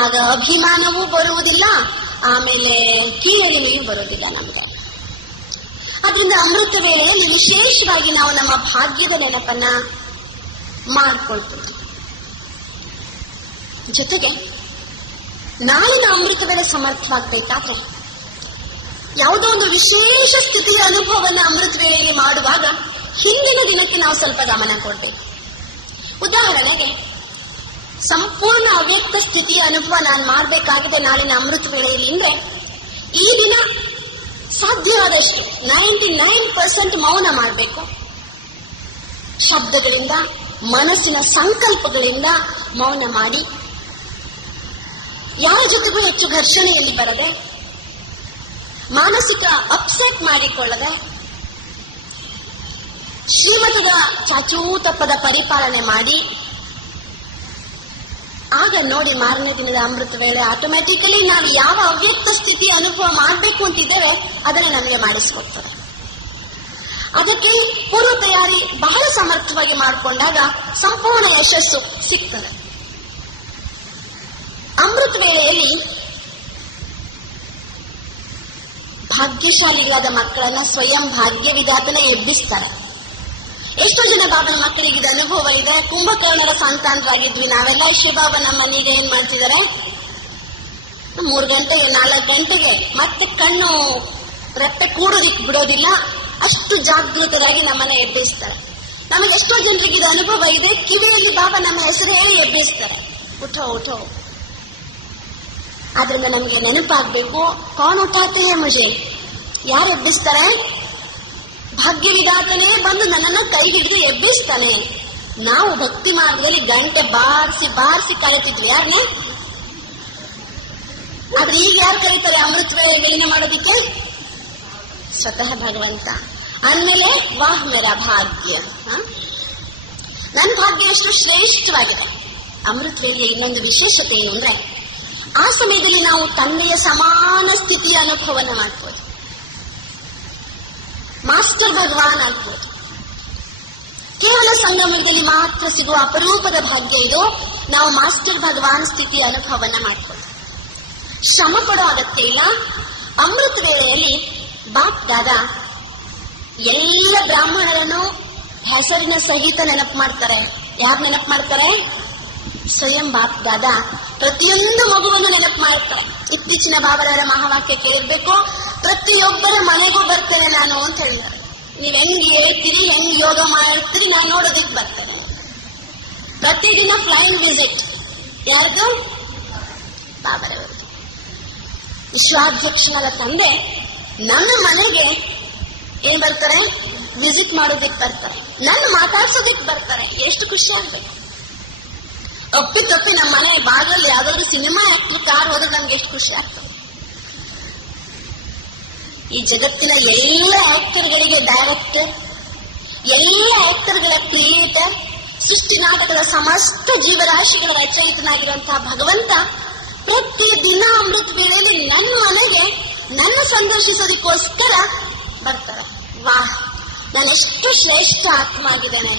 ಆಗ ಅಭಿಮಾನವೂ ಬರುವುದಿಲ್ಲ, ಆಮೇಲೆ ಕೀಳರಿಮೆಯೂ ಬರುವುದಿಲ್ಲ ನಮ್ಗೆ. ಅದರಿಂದ ಅಮೃತ ವೇಳೆಯಲ್ಲಿ ವಿಶೇಷವಾಗಿ ನಾವು ನಮ್ಮ ಭಾಗ್ಯದ ನೆನಪನ್ನ ಮಾಡ್ಕೊಳ್ತೀವಿ. ಜೊತೆಗೆ ನಾಳಿನ ಅಮೃತ ವೇಳೆ ಸಮರ್ಥವಾಗಬೇಕಾದ್ರೆ ಯಾವುದೋ ಒಂದು ವಿಶೇಷ ಸ್ಥಿತಿಯ ಅನುಭವವನ್ನು ಅಮೃತ ವೇಳೆಯಲ್ಲಿ ಮಾಡುವಾಗ ಹಿಂದಿನ ದಿನಕ್ಕೆ ನಾವು ಸ್ವಲ್ಪ ಗಮನ ಕೊಡ್ಬೇಕು. ಉದಾಹರಣೆಗೆ, ಸಂಪೂರ್ಣ ಅವ್ಯಕ್ತ ಸ್ಥಿತಿಯ ಅನುಭವ ನಾನು ಮಾಡಬೇಕಾಗಿದೆ ನಾಳಿನ ಅಮೃತ ವೇಳೆಯಲ್ಲಿ ಅಂದ್ರೆ, ಈ ದಿನ ಸಾಧ್ಯವಾದಷ್ಟು 99% ಮೌನ ಮಾಡಬೇಕು. ಶಬ್ದಗಳಿಂದ, ಮನಸ್ಸಿನ ಸಂಕಲ್ಪಗಳಿಂದ ಮೌನ ಮಾಡಿ, ಯಾರ ಜೊತೆಗೂ ಹೆಚ್ಚು ಘರ್ಷಣೆಯಲ್ಲಿ ಬರದೆ, ಮಾನಸಿಕ ಅಪ್ಸೆಟ್ ಮಾಡಿಕೊಳ್ಳದೆ, ಶ್ರೀಮತದ ಚಾಚೂತಪ್ಪದ ಪರಿಪಾಲನೆ ಮಾಡಿ, ಆಗ ನೋಡಿ ಮಾರನೇ ದಿನದ ಅಮೃತ ವೇಳೆ ಆಟೋಮ್ಯಾಟಿಕಲಿ ನಾವು ಯಾವ ಅವ್ಯಕ್ತ ಸ್ಥಿತಿ ಅನುಭವ ಮಾಡಬೇಕು ಅಂತಿದ್ದೇವೆ ಅದನ್ನೇ ನಮಗೆ ಮಾಡಿಸ್ಕೊಡ್ತದೆ. ಅದಕ್ಕೆ ಪೂರ್ವ ತಯಾರಿ ಬಹಳ ಸಮರ್ಥವಾಗಿ ಮಾಡಿಕೊಂಡಾಗ ಸಂಪೂರ್ಣ ಯಶಸ್ಸು ಸಿಗ್ತದೆ. ಅಮೃತ ವೇಳೆಯಲ್ಲಿ ಭಾಗ್ಯಶಾಲಿಗಳಾದ ಮಕ್ಕಳನ್ನ ಸ್ವಯಂ ಭಾಗ್ಯ ವಿಧಾತನೇ ಎಬ್ಬಿಸ್ತಾರೆ. ಎಷ್ಟೋ ಜನ ಬಾಬನ ಮಕ್ಕಳಿಗೆ ಇದು ಅನುಭವ ಇದೆ. ಕುಂಭಕರ್ಣರ ಸಂತಾನರಾಗಿದ್ವಿ ನಾವೆಲ್ಲ. ಶಿವಬಾಬಾ ನಮ್ಮ ಮನೆಗೆ ಏನ್ ಮಾಡ್ತಿದ್ದಾರೆ, 3 ಗಂಟೆಗೆ 4 ಗಂಟೆಗೆ ಮತ್ತೆ ಕಣ್ಣು ರೆಪ್ಪೆ ಕೂಡೋದಿಕ್ ಬಿಡೋದಿಲ್ಲ, ಅಷ್ಟು ಜಾಗೃತರಾಗಿ ನಮ್ಮನ್ನ ಎಬ್ಬಿಸ್ತಾರೆ. ನಮಗೆ ಎಷ್ಟೋ ಜನರಿಗೆ ಇದು ಅನುಭವ ಇದೆ. ಕಿವಿಯಲ್ಲಿ ಬಾಬಾ ನಮ್ಮ ಹೆಸರು ಹೇಳಿ ಎಬ್ಬಿಸ್ತಾರೆ, ಉಠೋ ಉಠೋ. ಆದ್ರಿಂದ ನಮಗೆ ನೆನಪಾಗ್ಬೇಕು, ಕೌನ್ ಉಠಾತೆ ಮುಜೆ, ಯಾರು ಎಬ್ಬಿಸ್ತಾರೆ? ಭಾಗ್ಯ ವಿಧಾತನೇ ಬಂದು ನನ್ನನ್ನು ಕೈ ಹಿಡಿದು ಎಬ್ಬಿಸ್ತಾನೆ. ನಾವು ಭಕ್ತಿ ಮಾರ್ಗದಲ್ಲಿ ಗಂಟೆ ಬಾರಿಸಿ ಬಾರಿಸಿ ಕರೀತಿದ್ವಿ ಯಾರನ್ನೇ. ಆದ್ರೆ ಈಗ ಯಾರು ಕರೀತಾರೆ ಅಮೃತ ವೇಳೆ ಮಾಡೋದಿಕ್ಕೆ? ಸ್ವತಃ ಭಗವಂತ. ಅಂದ್ಮೇಲೆ ವಾಹ್ ಮೇರಾ ಭಾಗ್ಯ, ನನ್ನ ಭಾಗ್ಯ ಎಷ್ಟು ಶ್ರೇಷ್ಠವಾಗಿದೆ. ಅಮೃತ ವೇಳೆಯ ಇನ್ನೊಂದು ವಿಶೇಷತೆ ಏನು ಅಂದ್ರೆ, ಆ ಸಮಯದಲ್ಲಿ ನಾವು ತಂದೆಯ ಸಮಾನ ಸ್ಥಿತಿಯ ಅನುಭವನ ಮಾಡ್ಬೋದು. ಮಾಸ್ಟರ್ ಭಗವಾನ್ ಆಗ್ಬೋದು. ಕೇವಲ ಸಂಗಮದಲ್ಲಿ ಮಾತ್ರ ಸಿಗುವ ಅಪರೂಪದ ಭಾಗ್ಯ ಇದು. ನಾವು ಮಾಸ್ಟರ್ ಭಗವಾನ್ ಸ್ಥಿತಿಯ ಅನುಭವನ ಮಾಡ್ಬೋದು. ಶ್ರಮ ಪಡೋ ಅಗತ್ಯ ಇಲ್ಲ. ಅಮೃತ ವೇಳೆಯಲ್ಲಿ ಬಾಪ್ ದಾದಾ ಎಲ್ಲ ಬ್ರಾಹ್ಮಣರನ್ನು ಹೆಸರಿನ ಸಹಿತ ನೆನಪು ಮಾಡ್ತಾರೆ. ಯಾರು ನೆನಪು ಮಾಡ್ತಾರೆ? ಸ್ವಯಂ ಬಾಪ್ ದಾದಾ ಪ್ರತಿಯೊಂದು ಮಗುವನ್ನು ನೆನಪು ಮಾಡ್ತಾರೆ. ಇತ್ತೀಚಿನ ಬಾಬರವರ ಮಹಾವಾಕ್ಯ ಕೇಳಬೇಕು, ಪ್ರತಿಯೊಬ್ಬರ ಮನೆಗೂ ಬರ್ತೇನೆ ನಾನು ಅಂತ ಹೇಳಿದ್ದಾರೆ. ನೀವ್ ಹೆಂಗ್ ಹೇಳ್ತೀರಿ, ಹೆಂಗ್ ಯೋಗ ಮಾಡ್ತೀರಿ, ನಾನು ನೋಡೋದಕ್ಕೆ ಬರ್ತೇನೆ. ಪ್ರತಿದಿನ ಫ್ಲೈಯಿಂಗ್ ವಿಸಿಟ್ ಯಾರ್ದು? ಬಾಬರವರು. ವಿಶ್ವಾಧ್ಯಕ್ಷನಾದ ತಂದೆ ನನ್ನ ಮನೆಗೆ ಏನ್ ಬರ್ತಾರೆ? ವಿಸಿಟ್ ಮಾಡೋದಕ್ಕೆ ಬರ್ತಾರೆ, ನನ್ನ ಮಾತಾಡ್ಸೋದಕ್ಕೆ ಬರ್ತಾರೆ. ಎಷ್ಟು ಖುಷಿ ಆಗ್ಬೇಕು. ಒಪ್ಪಿ ತಪ್ಪಿ ನಮ್ಮ ಮನೆ ಬಾಗಿಲಲ್ಲಿ ಯಾವ್ದಾದ್ರು ಸಿನಿಮಾ ಆಕ್ಟರ್ ಕಾರ್ ಹೋದ್ರೆ ನಮ್ಗೆ ಎಷ್ಟು ಖುಷಿ ಆಗ್ತದೆ. ಈ ಜಗತ್ತಿನ ಎಲ್ಲ ಆಕ್ಟರ್ಗಳಿಗೆ ಡೈರೆಕ್ಟರ್, ಎಲ್ಲ ಆಕ್ಟರ್ಗಳ ಕ್ರಿಯೇಟರ್, ಸೃಷ್ಟಿ ನಾಟಕದ ಸಮಸ್ತ ಜೀವರಾಶಿಗಳ ರಚಯಿತನಾಗಿರುವಂತಹ ಭಗವಂತ ಪ್ರತಿ ದಿನ ಅಮೃತ ವೇಳೆಯಲ್ಲಿ ನನ್ನ ಮನೆಗೆ ನನ್ನ ಸಂದರ್ಶಿಸೋದಕ್ಕೋಸ್ಕರ ಬರ್ತಾರೆ. ವಾಹ್, ನಾನೆಷ್ಟು ಶ್ರೇಷ್ಠ ಆತ್ಮ ಆಗಿದ್ದೇನೆ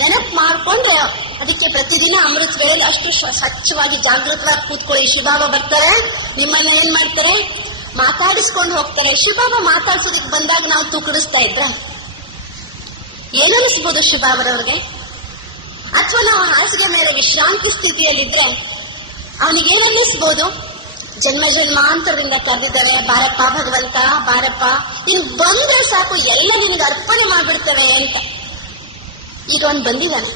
ನೆನಪು ಮಾಡ್ಕೊಂಡ್ರೆ ಅದಕ್ಕೆ ಪ್ರತಿದಿನ ಅಮೃತ ವೇಳೆಯಲ್ಲಿ ಅಷ್ಟು ಸ್ವಚ್ಛವಾಗಿ ಜಾಗೃತವಾಗಿ ಕೂತ್ಕೊಳ್ಳಿ. ಶಿವಬಾಬಾ ಬರ್ತಾರೆ, ನಿಮ್ಮನ್ನ ಏನ್ ಮಾಡ್ತಾರೆ? ಮಾತಾಡಿಸ್ಕೊಂಡು ಹೋಗ್ತಾರೆ. ಶಿವಬಾಬಾ ಮಾತಾಡ್ಸೋದಕ್ಕೆ ಬಂದಾಗ ನಾವು ತೂಕಡಿಸ್ತಾ ಇದ್ರ ಏನನ್ನಿಸ್ಬೋದು ಶುಭಾವರವ್ರಿಗೆ? ಅಥವಾ ನಾವು ಹಾಸಿಗೆ ಮೇಲೆ ವಿಶ್ರಾಂತಿ ಸ್ಥಿತಿಯಲ್ಲಿದ್ರೆ ಅವನಿಗೇನನ್ನಿಸ್ಬೋದು? ಜನ್ಮ ಜನ್ಮಾಂತರದಿಂದ ಕರೆದಿದ್ದಾರೆ, ಬಾರಪ್ಪ ಭಗವಂತ ಬಾರಪ್ಪ, ನೀನು ಬಂದ್ರೆ ಸಾಕು ಎಲ್ಲ ನಿನಗೆ ಅರ್ಪಣೆ ಮಾಡ್ಬಿಡ್ತೇವೆ ಅಂತ. ಈಗ ಅವನು ಬಂದಿದ್ದಾನೆ,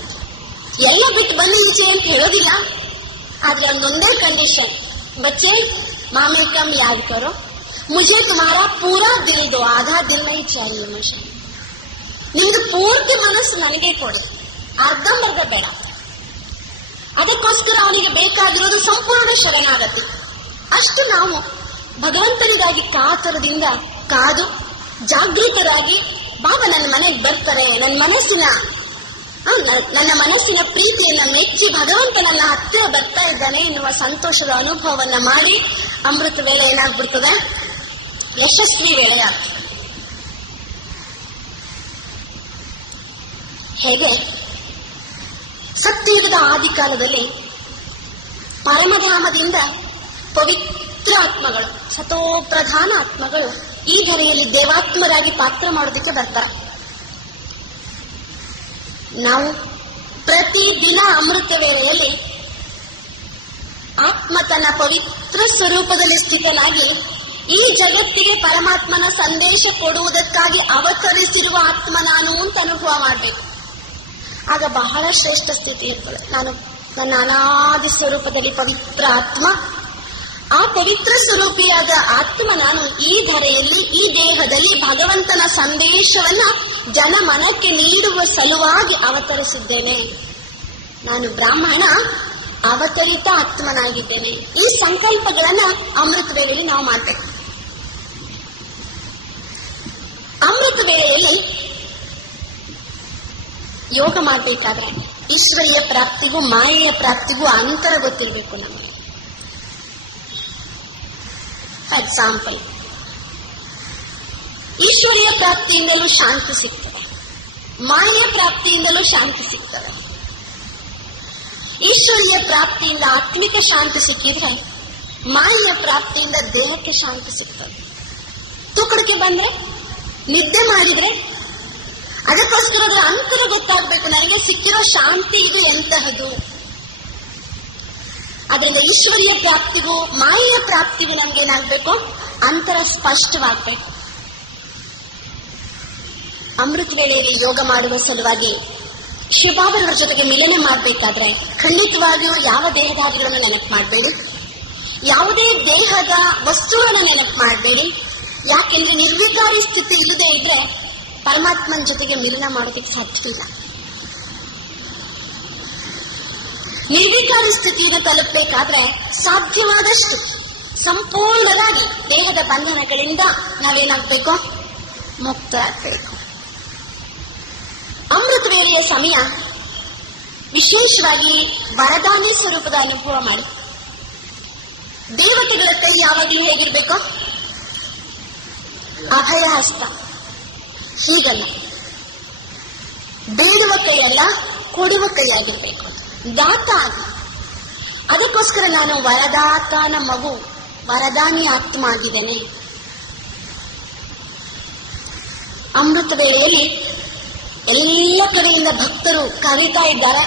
ಎಲ್ಲ ಬಿಟ್ಟು ಬಂದು ಈಚೆ ಅಂತ ಹೇಳೋದಿಲ್ಲ. ಆದ್ರೆ ಅವನೊಂದೇ ಕಂಡೀಷನ್, बच्चे माँ में कम याद करो, मुझे तुम्हारा पूरा दिल दो, आधा दिल नहीं चाहिए मुझे. ನಿಮ್ದು ಪೂರ್ತಿ ಮನಸ್ಸು ನನಗೆ ಕೊಡಿ, ಅರ್ಧಂಬರ್ಧ ಬೇಡ. ಅದಕ್ಕೋಸ್ಕರ ಅವನಿಗೆ ಬೇಕಾಗಿರೋದು ಸಂಪೂರ್ಣ ಶರಣಾಗತಿ. ಅಷ್ಟು ನಾವು ಭಗವಂತನಿಗಾಗಿ ಕಾತರದಿಂದ ಕಾದು ಜಾಗೃತರಾಗಿ, ಬಾಬಾ ನನ್ನ ಮನೆಗೆ ಬರ್ತಾರೆ, ನನ್ನ ಮನಸ್ಸಿನ ಪ್ರೀತಿಯನ್ನ ಮೆಚ್ಚಿ ಭಗವಂತ ನನ್ನ ಹತ್ತಿರ ಬರ್ತಾ ಇದ್ದಾನೆ ಎನ್ನುವ ಸಂತೋಷದ ಅನುಭವವನ್ನ ಮಾಡಿ ಅಮೃತ ವೇಳೆ ಏನಾಗ್ಬಿಡ್ತದೆ, ಯಶಸ್ವಿ ವೇಳೆ ಆಗ್ತದೆ. ಹೇಗೆ ಸತ್ಯಯುಗದ ಆದಿಕಾಲದಲ್ಲಿ ಪರಮಧಾಮದಿಂದ ಪವಿತ್ರ ಆತ್ಮಗಳು, ಸತೋಪ್ರಧಾನ ಆತ್ಮಗಳು ಈ ಧರೆಯಲ್ಲಿ ದೇವಾತ್ಮರಾಗಿ ಪಾತ್ರ ಮಾಡೋದಕ್ಕೆ ಬರ್ತಾರೆ. ನಾವು ಪ್ರತಿದಿನ ಅಮೃತ ವೇಳೆಯಲ್ಲಿ ಆತ್ಮ ತನ್ನ ಪವಿತ್ರ ಸ್ವರೂಪದಲ್ಲಿ ಸ್ಥಿತನಾಗಿ ಈ ಜಗತ್ತಿಗೆ ಪರಮಾತ್ಮನ ಸಂದೇಶ ಕೊಡುವುದಕ್ಕಾಗಿ ಅವತರಿಸಿರುವ ಆತ್ಮ ನಾನು ಅಂತ ಅನುಭವ ಮಾಡಬೇಕು. ಆಗ ಬಹಳ ಶ್ರೇಷ್ಠ ಸ್ಥಿತಿ ಇರ್ತದೆ. ನಾನು ನನ್ನ ಅನಾದಿ ಸ್ವರೂಪದಲ್ಲಿ ಪವಿತ್ರ ಆತ್ಮ, ಆ ಪವಿತ್ರ ಸ್ವರೂಪಿಯಾದ ಆತ್ಮ ನಾನು ಈ ಧರೆಯಲ್ಲಿ ಈ ದೇಹದಲ್ಲಿ ಭಗವಂತನ ಸಂದೇಶವನ್ನ ಜನಮನಕ್ಕೆ ನೀಡುವ ಸಲುವಾಗಿ ಅವತರಿಸಿದ್ದೇನೆ. ನಾನು ಬ್ರಾಹ್ಮಣ ಅವತರಿತ ಆತ್ಮನಾಗಿದ್ದೇನೆ. ಈ ಸಂಕಲ್ಪಗಳನ್ನ ಅಮೃತ ವೇಳೆಯಲ್ಲಿ ನಾವು ಮಾಡ್ತೇವೆ. ಅಮೃತ ವೇಳೆಯಲ್ಲಿ ಯೋಗ ಮಾಡಬೇಕಾದ್ರೆ ಈಶ್ವರಿಯ ಪ್ರಾಪ್ತಿಗೂ ಮಾಯೆಯ ಪ್ರಾಪ್ತಿಗೂ ಅಂತರ ಗೊತ್ತಿರಬೇಕು ನಮಗೆ. ಎಕ್ಸಾಂಪಲ್, ಈಶ್ವರಿಯ ಪ್ರಾಪ್ತಿಯಿಂದಲೂ ಶಾಂತಿ ಸಿಗ್ತದೆ, ಮಾಯೆಯ ಪ್ರಾಪ್ತಿಯಿಂದಲೂ ಶಾಂತಿ ಸಿಗ್ತದೆ. ಈಶ್ವರಿಯ ಪ್ರಾಪ್ತಿಯಿಂದ ಆತ್ಮಿಕ ಶಾಂತಿ ಸಿಕ್ಕಿದ್ರೆ ಮಾಯೆಯ ಪ್ರಾಪ್ತಿಯಿಂದ ದೇಹಕ್ಕೆ ಶಾಂತಿ ಸಿಗ್ತದೆ. ತೂಕಡಿಕೆ ಬಂದ್ರೆ, ನಿದ್ದೆ ಮಾಡಿದ್ರೆ, ಅದಕ್ಕೋಸ್ಕರ ಅದರ ಅಂತರ ಗೊತ್ತಾಗಬೇಕು. ನನಗೆ ಸಿಕ್ಕಿರೋ ಶಾಂತಿ ಇದು ಎಂತಹದು. ಅದರಿಂದ ಈಶ್ವರಿಯ ಪ್ರಾಪ್ತಿಗೂ ಮಾಯೆಯ ಪ್ರಾಪ್ತಿಗೂ ನಮ್ಗೇನಾಗಬೇಕು, ಅಂತರ ಸ್ಪಷ್ಟವಾಗಬೇಕು. ಅಮೃತ ವೇಳೆಯಲ್ಲಿ ಯೋಗ ಮಾಡುವ ಸಲುವಾಗಿ ಶಿವಬಾಬರವರ ಜೊತೆಗೆ ಮಿಲನ ಮಾಡಬೇಕಾದ್ರೆ ಖಂಡಿತವಾಗಿಯೂ ಯಾವ ದೇಹದಾದಿಗಳನ್ನು ನೆನಪು ಮಾಡಬೇಡಿ, ಯಾವುದೇ ದೇಹದ ವಸ್ತುಗಳನ್ನು ನೆನಪು ಮಾಡಬೇಡಿ. ಯಾಕೆಂದ್ರೆ ನಿರ್ವಿಕಾರಿ ಸ್ಥಿತಿ ಇಲ್ಲದೆ ಇದ್ರೆ ಪರಮಾತ್ಮನ ಜೊತೆಗೆ ಮಿಲನ ಮಾಡೋದಕ್ಕೆ ಸಾಧ್ಯವಿಲ್ಲ. ನಿರ್ವಿಕಾರಿ ಸ್ಥಿತಿಯನ್ನು ತಲುಪಬೇಕಾದ್ರೆ ಸಾಧ್ಯವಾದಷ್ಟು ಸಂಪೂರ್ಣರಾಗಿ ದೇಹದ ಬಂಧನಗಳಿಂದ ನಾವೇನಾಗಬೇಕು, ಮುಕ್ತರಾಗಬೇಕು. ಅಮೃತ ವೇಳೆಯ ಸಮಯ ವಿಶೇಷವಾಗಿ ವರದಾನಿ ಸ್ವರೂಪದ ಅನುಭವ ಮಾಡಿ. ದೇವತೆಗಳ ಕೈ ಯಾವಾಗಲೂ ಹೇಗಿರ್ಬೇಕು, ಅಭಯ ಹಸ್ತ, ಹೀಗಲ್ಲ. ಬೇಡುವ ಕೈಯಲ್ಲ, ಕೊಡುವ ಕೈಯಾಗಿರ್ಬೇಕು, ದಾತ ಆಗಿ. ಅದಕ್ಕೋಸ್ಕರ ನಾನು ವರದಾತನ ಮಗು, ವರದಾನಿ ಆತ್ಮ ಆಗಿದ್ದೇನೆ. ಅಮೃತ ವೇಳೆಯಲ್ಲಿ ಎಲ್ಲ ಕಡೆಯಿಂದ ಭಕ್ತರು ಕರೀತಾ ಇದ್ದಾರೆ.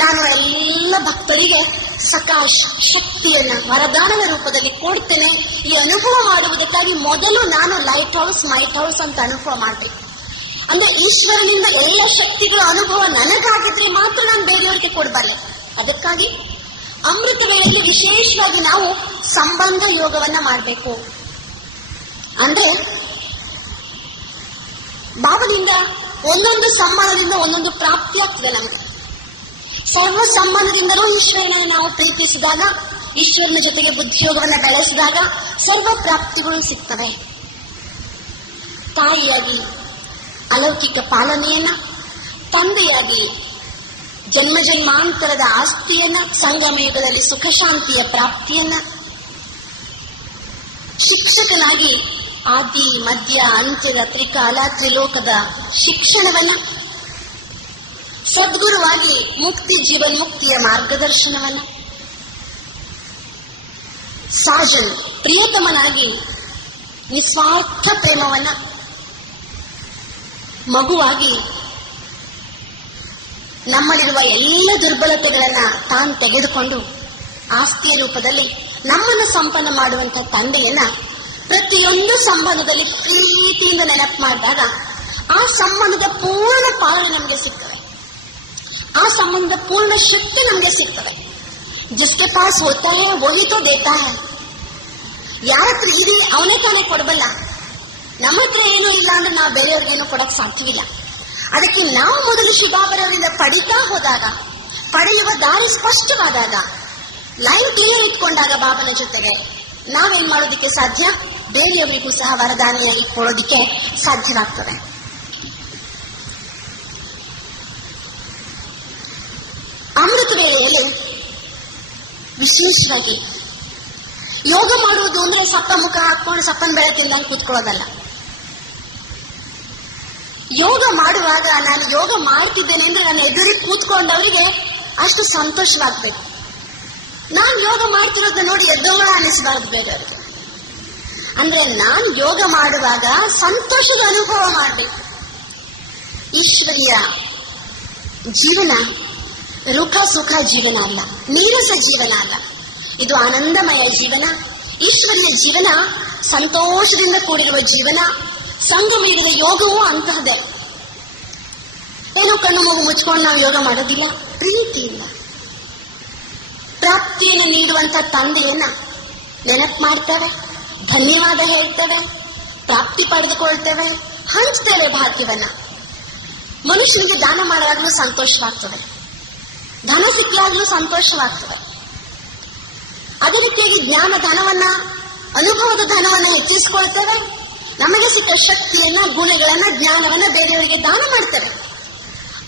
ನಾನು ಎಲ್ಲ ಭಕ್ತರಿಗೆ ಸಕಾಶ್ ಶಕ್ತಿಯನ್ನ ವರದಾನದ ರೂಪದಲ್ಲಿ ಕೊಡ್ತೇನೆ. ಈ ಅನುಭವ ಮಾಡುವುದಕ್ಕಾಗಿ ಮೊದಲು ನಾನು ಲೈಟ್ ಹೌಸ್ ಮೈಟ್ ಹೌಸ್ ಅಂತ ಅನುಭವ ಮಾಡಬೇಕು. ಅಂದ್ರೆ ಈಶ್ವರನಿಂದ ಎಲ್ಲ ಶಕ್ತಿಗಳ ಅನುಭವ ನನಗಾಗಿದ್ರೆ ಮಾತ್ರ ನಾನು ಬೇರೆಯವರಿಗೆ ಕೊಡಬಲ್ಲೆ. ಅದಕ್ಕಾಗಿ ಅಮೃತ ವೇಳೆಯಲ್ಲಿ ವಿಶೇಷವಾಗಿ ನಾವು ಸಂಬಂಧ ಯೋಗವನ್ನ ಮಾಡಬೇಕು. ಅಂದ್ರೆ ಬಾಬನಿಂದ ಒಂದೊಂದು ಸಂಬಂಧದಿಂದ ಒಂದೊಂದು ಪ್ರಾಪ್ತಿ ಆಗ್ತದೆ ನಮಗೆ. ಸರ್ವ ಸಂಬಂಧದಿಂದಲೂ ಈಶ್ವರನನ್ನು ನಾವು ಪ್ರೀತಿಸಿದಾಗ, ಈಶ್ವರನ ಜೊತೆಗೆ ಬುದ್ಧಿಯೋಗವನ್ನು ಬೆಳೆಸಿದಾಗ ಸರ್ವ ಪ್ರಾಪ್ತಿಗಳು ಸಿಗ್ತವೆ. ತಾಯಿಯಾಗಿ ಅಲೌಕಿಕ ಪಾಲನೆಯನ್ನ, ತಂದೆಯಾಗಿ ಜನ್ಮ ಜನ್ಮಾಂತರದ ಆಸ್ತಿಯನ್ನ, ಸಂಗಮ ಯುಗದಲ್ಲಿ ಸುಖ ಶಾಂತಿಯ ಪ್ರಾಪ್ತಿಯನ್ನ, ಶಿಕ್ಷಕನಾಗಿ ಆದಿ ಮಧ್ಯ ಅಂತ್ಯದ ತ್ರಿಕಾಲ ತ್ರಿಲೋಕದ ಶಿಕ್ಷಣವನ್ನ, ಸದ್ಗುರುವಾಗಿ ಮುಕ್ತಿ ಜೀವನ್ಮುಕ್ತಿಯ ಮಾರ್ಗದರ್ಶನವನ್ನ, ಸಾಜನ್ ಪ್ರಿಯತಮನಾಗಿ ನಿಸ್ವಾರ್ಥ ಪ್ರೇಮವನ್ನ, ಮಗುವಾಗಿ ನಮ್ಮಲ್ಲಿರುವ ಎಲ್ಲ ದುರ್ಬಲತೆಗಳನ್ನ ತಾನು ತೆಗೆದುಕೊಂಡು ಆಸ್ತಿಯ ರೂಪದಲ್ಲಿ ನಮ್ಮನ್ನು ಸಂಪನ್ನ ಮಾಡುವಂತ ತಂದೆಯನ್ನ ಪ್ರತಿಯೊಂದು ಸಂಬಂಧದಲ್ಲಿ ಪ್ರೀತಿಯಿಂದ ನೆನಪು ಮಾಡಿದಾಗ ಆ ಸಂಬಂಧದ ಪೂರ್ಣ ಪಾಲನೆ ನಮಗೆ ಸಿಗ್ತದೆ, ಆ ಸಂಬಂಧದ ಪೂರ್ಣ ಶಕ್ತಿ ನಮಗೆ ಸಿಗ್ತದೆ. ಜಿಸ್ಕೆ ಪಾಸ್ ಹೋತಾ ಹೈ ವಹಿ ತೋ ದೇತಾ ಹೈ. ಯಾರ ಹತ್ರ ಇದೆ ಅವನೇ ತಾನೇ ಕೊಡಬಲ್ಲ. ನಮ್ಮ ಹತ್ರ ಏನೂ ಇಲ್ಲ ಅಂದ್ರೆ ನಾವು ಬೇರೆಯವ್ರಿಗೇನು ಕೊಡಕ್ ಸಾಧ್ಯವಿಲ್ಲ. ಅದಕ್ಕೆ ನಾವು ಮೊದಲು ಶಿವಬಾಬರವರಿಂದ ಪಡಿತಾ ಹೋದಾಗ, ಪಡೆಯುವ ದಾರಿ ಸ್ಪಷ್ಟವಾದಾಗ, ಲೈನ್ ಕ್ಲಿಯರ್ ಇಟ್ಕೊಂಡಾಗ ಬಾಬನ ಜೊತೆಗೆ ನಾವೇನ್ ಮಾಡೋದಿಕ್ಕೆ ಸಾಧ್ಯ, ಬೇರೆಯವರಿಗೂ ಸಹ ವರದಾನಿಯಾಗಿ ಕೊಡೋದಿಕ್ಕೆ ಸಾಧ್ಯವಾಗ್ತದೆ. ಅಮೃತ ವೇಳೆಯಲ್ಲಿ ವಿಶೇಷವಾಗಿ ಯೋಗ ಮಾಡುವುದು ಅಂದ್ರೆ ಸಪ್ಪ ಮುಖ ಹಾಕೊಂಡು ಸಪ್ಪನ ಬೆಳಕಿಂದ ಕೂತ್ಕೊಳ್ಳೋದಲ್ಲ. ಯೋಗ ಮಾಡುವಾಗ ನಾನು ಯೋಗ ಮಾಡ್ತಿದ್ದೇನೆ ಅಂದ್ರೆ ನನ್ನ ಎದುರಿಗೆ ಕೂತ್ಕೊಂಡವರಿಗೆ ಅಷ್ಟು ಸಂತೋಷವಾಗ್ಬೇಕು. ನಾನು ಯೋಗ ಮಾಡ್ತಿರೋದನ್ನ ನೋಡಿ ಎದ್ದೋಳ ಅನ್ನಿಸಬಾರ್ದು ಬೇರೆಯವ್ರಿಗೆ. ಅಂದ್ರೆ ನಾನು ಯೋಗ ಮಾಡುವಾಗ ಸಂತೋಷದ ಅನುಭವ ಮಾಡಬೇಕು. ಈಶ್ವರಿಯ ಜೀವನ ರುಖ ಸುಖ ಜೀವನ ಅಲ್ಲ, ನೀರಸ ಜೀವನ ಅಲ್ಲ. ಇದು ಆನಂದಮಯ ಜೀವನ. ಈಶ್ವರಿಯ ಜೀವನ ಸಂತೋಷದಿಂದ ಕೂಡಿರುವ ಜೀವನ. ಸಂಗಮಯುಗದ ಯೋಗವೂ ಅಂತಹದೇ. ಏನೋ ಕಣ್ಣು ಮೂಗು ಮುಚ್ಕೊಂಡು ನಾವು ಯೋಗ ಮಾಡೋದಿಲ್ಲ, ಪ್ರೀತಿಯಿಂದ ಪ್ರಾಪ್ತಿಯನ್ನು ನೀಡುವಂತ ತಂದೆಯನ್ನ ನೆನಪು ಮಾಡ್ತೇವೆ, ಧನ್ಯವಾದ ಹೇಳ್ತೇವೆ, ಪ್ರಾಪ್ತಿ ಪಡೆದುಕೊಳ್ತೇವೆ, ಹಂಚ್ತೇವೆ ಭಾಗ್ಯವನ್ನ. ಮನುಷ್ಯನಿಗೆ ದಾನ ಮಾಡುವಾಗಲೂ ಸಂತೋಷವಾಗ್ತದೆ, ಧನ ಸಿಕ್ಕಾಗಲೂ ಸಂತೋಷವಾಗ್ತದೆ. ಅದೇ ರೀತಿಯಾಗಿ ಜ್ಞಾನ ಧನವನ್ನ, ಅನುಭವದ ಧನವನ್ನ ಹೆಚ್ಚಿಸಿಕೊಳ್ತೇವೆ. ನಮಗೆ ಸಿಕ್ಕ ಶಕ್ತಿಯನ್ನ, ಗುಣಗಳನ್ನ, ಜ್ಞಾನವನ್ನ ಬೇರೆಯವರಿಗೆ ದಾನ ಮಾಡ್ತೇವೆ.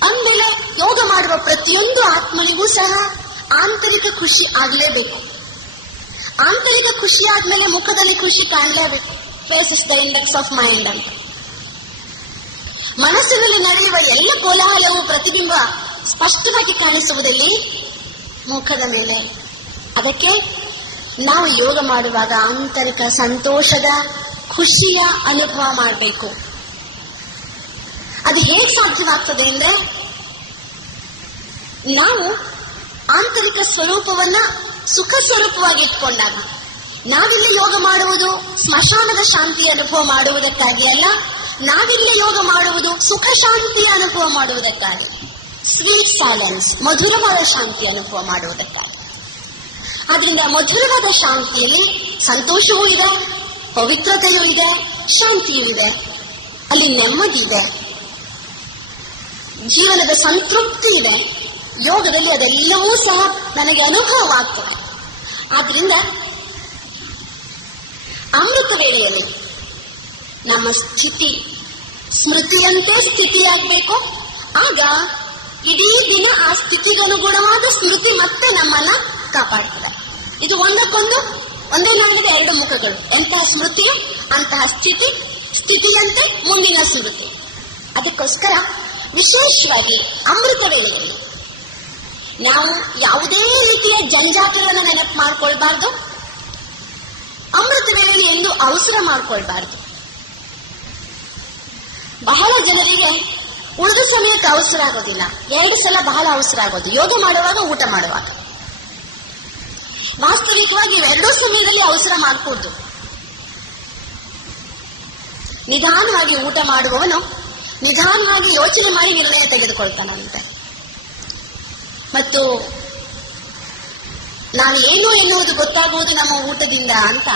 ಅಂದಮೇಲೆ ಯೋಗ ಮಾಡುವ ಪ್ರತಿಯೊಂದು ಆತ್ಮನಿಗೂ ಸಹ ಆಂತರಿಕ ಖುಷಿ ಆಗಲೇಬೇಕು. ಆಂತರಿಕ ಖುಷಿ ಆದ್ಮೇಲೆ ಮುಖದಲ್ಲಿ ಖುಷಿ ಕಾಣಲೇಬೇಕು. Face is the index of mind ಅಂತ. ಮನಸ್ಸಿನಲ್ಲಿ ನಡೆಯುವ ಎಲ್ಲ ಕೋಲಾಹಲವು ಪ್ರತಿಬಿಂಬ ಸ್ಪಷ್ಟವಾಗಿ ಕಾಣಿಸುವುದಲ್ಲಿ ಮುಖದ ಮೇಲೆ. ಅದಕ್ಕೆ ನಾವು ಯೋಗ ಮಾಡುವಾಗ ಆಂತರಿಕ ಸಂತೋಷದ, ಖುಷಿಯ ಅನುಭವ ಮಾಡಬೇಕು. ಅದು ಹೇಗೆ ಸಾಧ್ಯವಾಗ್ತದೆ ಅಂದ್ರೆ, ನಾವು ಆಂತರಿಕ ಸ್ವರೂಪವನ್ನ ಸುಖ ಸ್ವರೂಪವಾಗಿ ಇಟ್ಕೊಂಡಾಗ. ನಾವಿಲ್ಲಿ ಯೋಗ ಮಾಡುವುದು ಸ್ಮಶಾನದ ಶಾಂತಿಯ ಅನುಭವ ಮಾಡುವುದಕ್ಕಾಗಿ ಅಲ್ಲ, ನಾವಿಲ್ಲಿ ಯೋಗ ಮಾಡುವುದು ಸುಖ ಶಾಂತಿಯ ಅನುಭವ ಮಾಡುವುದಕ್ಕಾಗಿ, ಸ್ವೀಟ್ ಸೈಲೆನ್ಸ್, ಮಧುರವಾದ ಶಾಂತಿ ಅನುಭವ ಮಾಡುವುದಕ್ಕಾಗಿ. ಆದ್ರಿಂದ ಮಧುರವಾದ ಶಾಂತಿಯಲ್ಲಿ ಸಂತೋಷವೂ ಇದೆ, ಪವಿತ್ರತೆಯೂ ಇದೆ, ಶಾಂತಿಯೂ ಇದೆ, ಅಲ್ಲಿ ನೆಮ್ಮದಿ ಇದೆ, ಜೀವನದ ಸಂತೃಪ್ತಿ ಇದೆ. ಯೋಗದಲ್ಲಿ ಅದೆಲ್ಲವೂ ಸಹ ನನಗೆ ಅನುಭವವಾಗ್ತದೆ. ಆದ್ರಿಂದ ಅಮೃತ ವೇಳೆಯಲ್ಲಿ ನಮ್ಮ ಸ್ಥಿತಿ ಸ್ಮೃತಿಯಂತೆ ಸ್ಥಿತಿಯಾಗಬೇಕು. ಆಗ ಇಡೀ ದಿನ ಆ ಸ್ಥಿತಿಗನುಗುಣವಾದ ಸ್ಮೃತಿ ಮತ್ತೆ ನಮ್ಮನ್ನ ಕಾಪಾಡ್ತದೆ. ಇದು ಒಂದಕ್ಕೊಂದು ಒಂದೇನಾಗಿದೆ, ಎರಡು ಮುಖಗಳು. ಎಂತಹ ಸ್ಮೃತಿ ಅಂತಹ ಸ್ಥಿತಿ, ಸ್ಥಿತಿಯಂತೆ ಮುಂದಿನ ಸ್ಮೃತಿ. ಅದಕ್ಕೋಸ್ಕರ ವಿಶೇಷವಾಗಿ ಅಮೃತ ವೇಳೆಯಲ್ಲಿ ನಾವು ಯಾವುದೇ ರೀತಿಯ ಜಂಜಾಟಗಳನ್ನು ನೆನಪು ಮಾಡ್ಕೊಳ್ಬಾರ್ದು. ಅಮೃತ ವೇಳೆಯಲ್ಲಿ ಎಂದು ಅವಸರ ಮಾಡ್ಕೊಳ್ಬಾರ್ದು. ಬಹಳ ಜನರಿಗೆ ಉಳಿದ ಸಮಯಕ್ಕೆ ಅವಸರ ಆಗೋದಿಲ್ಲ, 2 ಸಲ ಬಹಳ ಅವಸರ ಆಗೋದು, ಯೋಗ ಮಾಡುವಾಗ, ಊಟ ಮಾಡುವಾಗ. ವಾಸ್ತವಿಕವಾಗಿ 2 ಸಮಯದಲ್ಲಿ ಅವಸರ ಮಾಡ್ಕೊಡ್ದು. ನಿಧಾನವಾಗಿ ಊಟ ಮಾಡುವವನು ನಿಧಾನವಾಗಿ ಯೋಚನೆ ಮಾಡಿ ನಿರ್ಣಯ ತೆಗೆದುಕೊಳ್ತಾನಂತೆ. ಮತ್ತು ನಾವು ಏನು ಎನ್ನುವುದು ಗೊತ್ತಾಗುವುದು ನಮ್ಮ ಊಟದಿಂದ ಅಂತ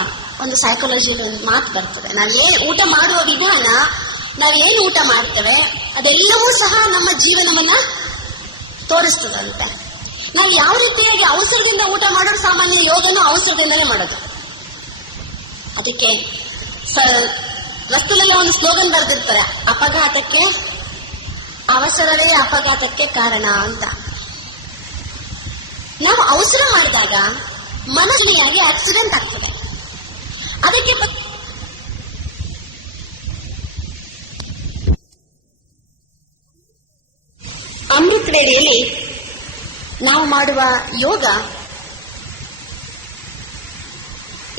ಒಂದು ಸೈಕಾಲಜಿಯಲ್ಲಿ ಒಂದು ಮಾತು ಬರ್ತದೆ. ಊಟ ಮಾಡುವ ವಿಧಾನ, ನಾವೇನು ಊಟ ಮಾಡ್ತೇವೆ ಅದೆಲ್ಲವೂ ಸಹ ನಮ್ಮ ಜೀವನವನ್ನ ತೋರಿಸ್ತದಂತೆ. ನಾವು ಯಾವ ರೀತಿಯಾಗಿ ಅವಸರದಿಂದ ಊಟ ಮಾಡೋದು, ಸಾಮಾನ್ಯ ಯೋಗನೂ ಅವಸರದಿಂದಲೇ ಮಾಡೋದು. ಅದಕ್ಕೆ ರಸ್ತೆಲೆಲ್ಲ ಒಂದು ಸ್ಲೋಗನ್ ಬರೆದಿರ್ತಾರೆ, ಅಪಘಾತಕ್ಕೆ ಅವಸರವೇ ಅಪಘಾತಕ್ಕೆ ಕಾರಣ ಅಂತ. ನಾವು ಅವಸರ ಮಾಡಿದಾಗ ಮನಸ್ಸಿಯಾಗಿ ಆಕ್ಸಿಡೆಂಟ್ ಆಗ್ತದೆ. ಅದಕ್ಕೆ ಅಮೃತ ವೇಳೆಯಲ್ಲಿ ನಾವು ಮಾಡುವ ಯೋಗ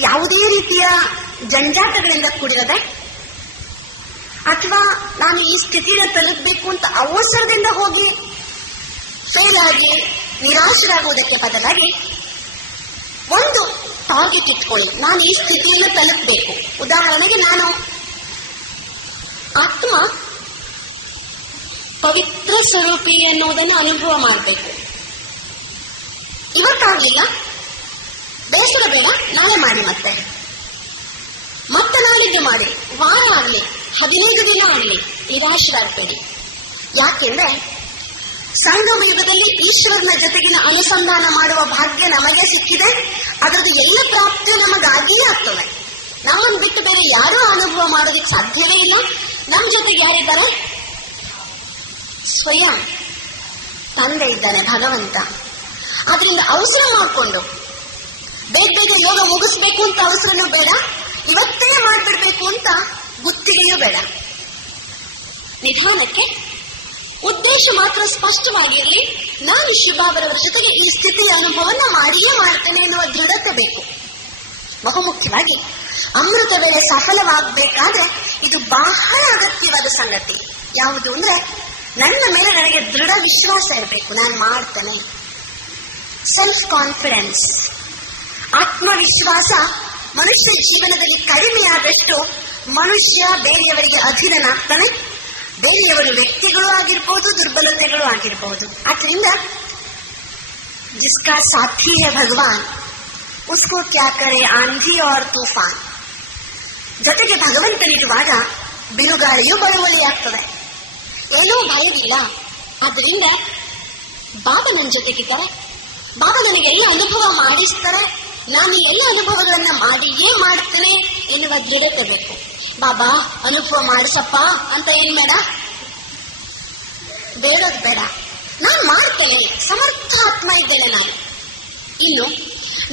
ಯಾವುದೇ ರೀತಿಯ ಜಂಜಾಟಗಳಿಂದ ಕೂಡಿರದೆ, ಅಥವಾ ನಾನು ಈ ಸ್ಥಿತಿನ ತಲುಪಬೇಕು ಅಂತ ಅವಸರದಿಂದ ಹೋಗಿ ಫೇಲ್ ಆಗಿ ನಿರಾಶರಾಗುವುದಕ್ಕೆ ಬದಲಾಗಿ ಒಂದು ಟಾರ್ಗೆಟ್ ಇಟ್ಕೊಳ್ಳಿ. ನಾನು ಈ ಸ್ಥಿತಿಯನ್ನು ತಲುಪಬೇಕು. ಉದಾಹರಣೆಗೆ ನಾನು ಆತ್ಮ ಪವಿತ್ರ ಸ್ವರೂಪಿ ಎನ್ನುವುದನ್ನು ಅನುಭವ ಮಾಡಬೇಕು. ಇವತ್ತಾಗಲಿಲ್ಲ, ಬೇಸರ ಬೇಡ, ನಾಳೆ ಮಾಡಿ, ಮತ್ತೆ ನಾಳಿದ್ದು ಮಾಡಿ, ವಾರ ಆಗಲಿ, 15 ದಿನ ಆಗಲಿ, ನಿರಾಶರಾಗಬೇಡಿ. ಯಾಕೆಂದ್ರೆ ಸಂಗಮ ಯುಗದಲ್ಲಿ ಈಶ್ವರನ ಜೊತೆಗಿನ ಅನುಸಂಧಾನ ಮಾಡುವ ಭಾಗ್ಯ ನಮಗೆ ಸಿಕ್ಕಿದೆ. ಅದರದ್ದು ಎಲ್ಲ ಪ್ರಾಪ್ತಿ ನಮಗಾಗಿಯೇ ಆಗ್ತದೆ. ನಮ್ಮನ್ನು ಬಿಟ್ಟು ಬೇರೆ ಯಾರೂ ಅನುಭವ ಮಾಡೋದಕ್ಕೆ ಸಾಧ್ಯವೇ ಇಲ್ಲ. ನಮ್ಮ ಜೊತೆಗೆ ಯಾರಿದ್ದಾರೆ? ಸ್ವಯಂ ತಂದೆ ಇದ್ದಾನೆ, ಭಗವಂತ. ಆದ್ರಿಂದ ಅವಸರ ಮಾಡಿಕೊಂಡು ಬೇಗ ಯೋಗ ಮುಗಿಸ್ಬೇಕು ಅಂತ ಅವಸರನೂ ಬೇಡ, ಇವತ್ತೇ ಮಾಡ್ಬಿಡ್ಬೇಕು ಅಂತ ಗುತ್ತಿಗೆಯೂ ಬೇಡ. ನಿಧಾನಕ್ಕೆ ಉದ್ದೇಶ ಮಾತ್ರ ಸ್ಪಷ್ಟವಾಗಿರಲಿ. ನಾನು ಶಿವಬಾಬರವರ ಜೊತೆಗೆ ಈ ಸ್ಥಿತಿಯ ಅನುಭವನ ಮಾಡಿಯೇ ಮಾಡ್ತೇನೆ ಎನ್ನುವ ದೃಢತೆ ಬೇಕು. ಬಹುಮುಖ್ಯವಾಗಿ ಅಮೃತ ವೇಳೆ ಸಫಲವಾಗಬೇಕಾದ್ರೆ ಇದು ಬಹಳ ಅಗತ್ಯವಾದ ಸಂಗತಿ. ಯಾವುದು ಅಂದ್ರೆ, ನನ್ನ ಮೇಲೆ ನನಗೆ ದೃಢ ವಿಶ್ವಾಸ ಇರಬೇಕು, ನಾನು ಮಾಡ್ತೇನೆ. ಸೆಲ್ಫ್ ಕಾನ್ಫಿಡೆನ್ಸ್, ಆತ್ಮವಿಶ್ವಾಸ ಮನುಷ್ಯ ಜೀವನದಲ್ಲಿ ಕಡಿಮೆಯಾದಷ್ಟು ಮನುಷ್ಯ ಬೇರೆಯವರಿಗೆ ಅಧೀನನಾಗ್ತಾನೆ. ಬೇರೆಯವರು ವ್ಯಕ್ತಿಗಳು ಆಗಿರ್ಬೋದು, ದುರ್ಬಲತೆಗಳು ಆಗಿರ್ಬೋದು. ಆದ್ರಿಂದ ಜಿಸ್ಕಾ ಸಾಥಿ ಹೈ ಭಗವಾನ್ ಉಸ್ಕೋ ಕ್ಯಾ ಕರೆ ಆಂಧಿ ಔರ್ ತೂಫಾನ್. ಜೊತೆಗೆ ಭಗವಂತನಿರುವಾಗ ಬಿರುಗಾಳಿಯೂ ಬಳುವಳಿಯಾಗ್ತದೆ. ಏನೂ ಭಯವಿಲ್ಲ. ಆದ್ರಿಂದ ಬಾಬಾ ನನ್ನ ಜೊತೆಗಿದ್ದಾರೆ, ಬಾಬಾ ನನಗೆ ಎಲ್ಲ ಅನುಭವ ಮಾಡಿಸ್ತಾರೆ, ನಾನು ಎಲ್ಲ ಅನುಭವಗಳನ್ನ ಮಾಡಿಯೇ ಮಾಡ್ತೇನೆ ಎನ್ನುವ ದೃಢತೆ ಬೇಕು. ಬಾಬಾ ಅನುಭವ ಮಾಡಿಸಪ್ಪ ಅಂತ ಏನ್ ಬೇಡೋದು ಬೇಡ, ನಾನು ಮಾಡ್ತೇನೆ, ಸಮರ್ಥ ಆತ್ಮ ಇದ್ದೇನೆ ನಾನು. ಇನ್ನು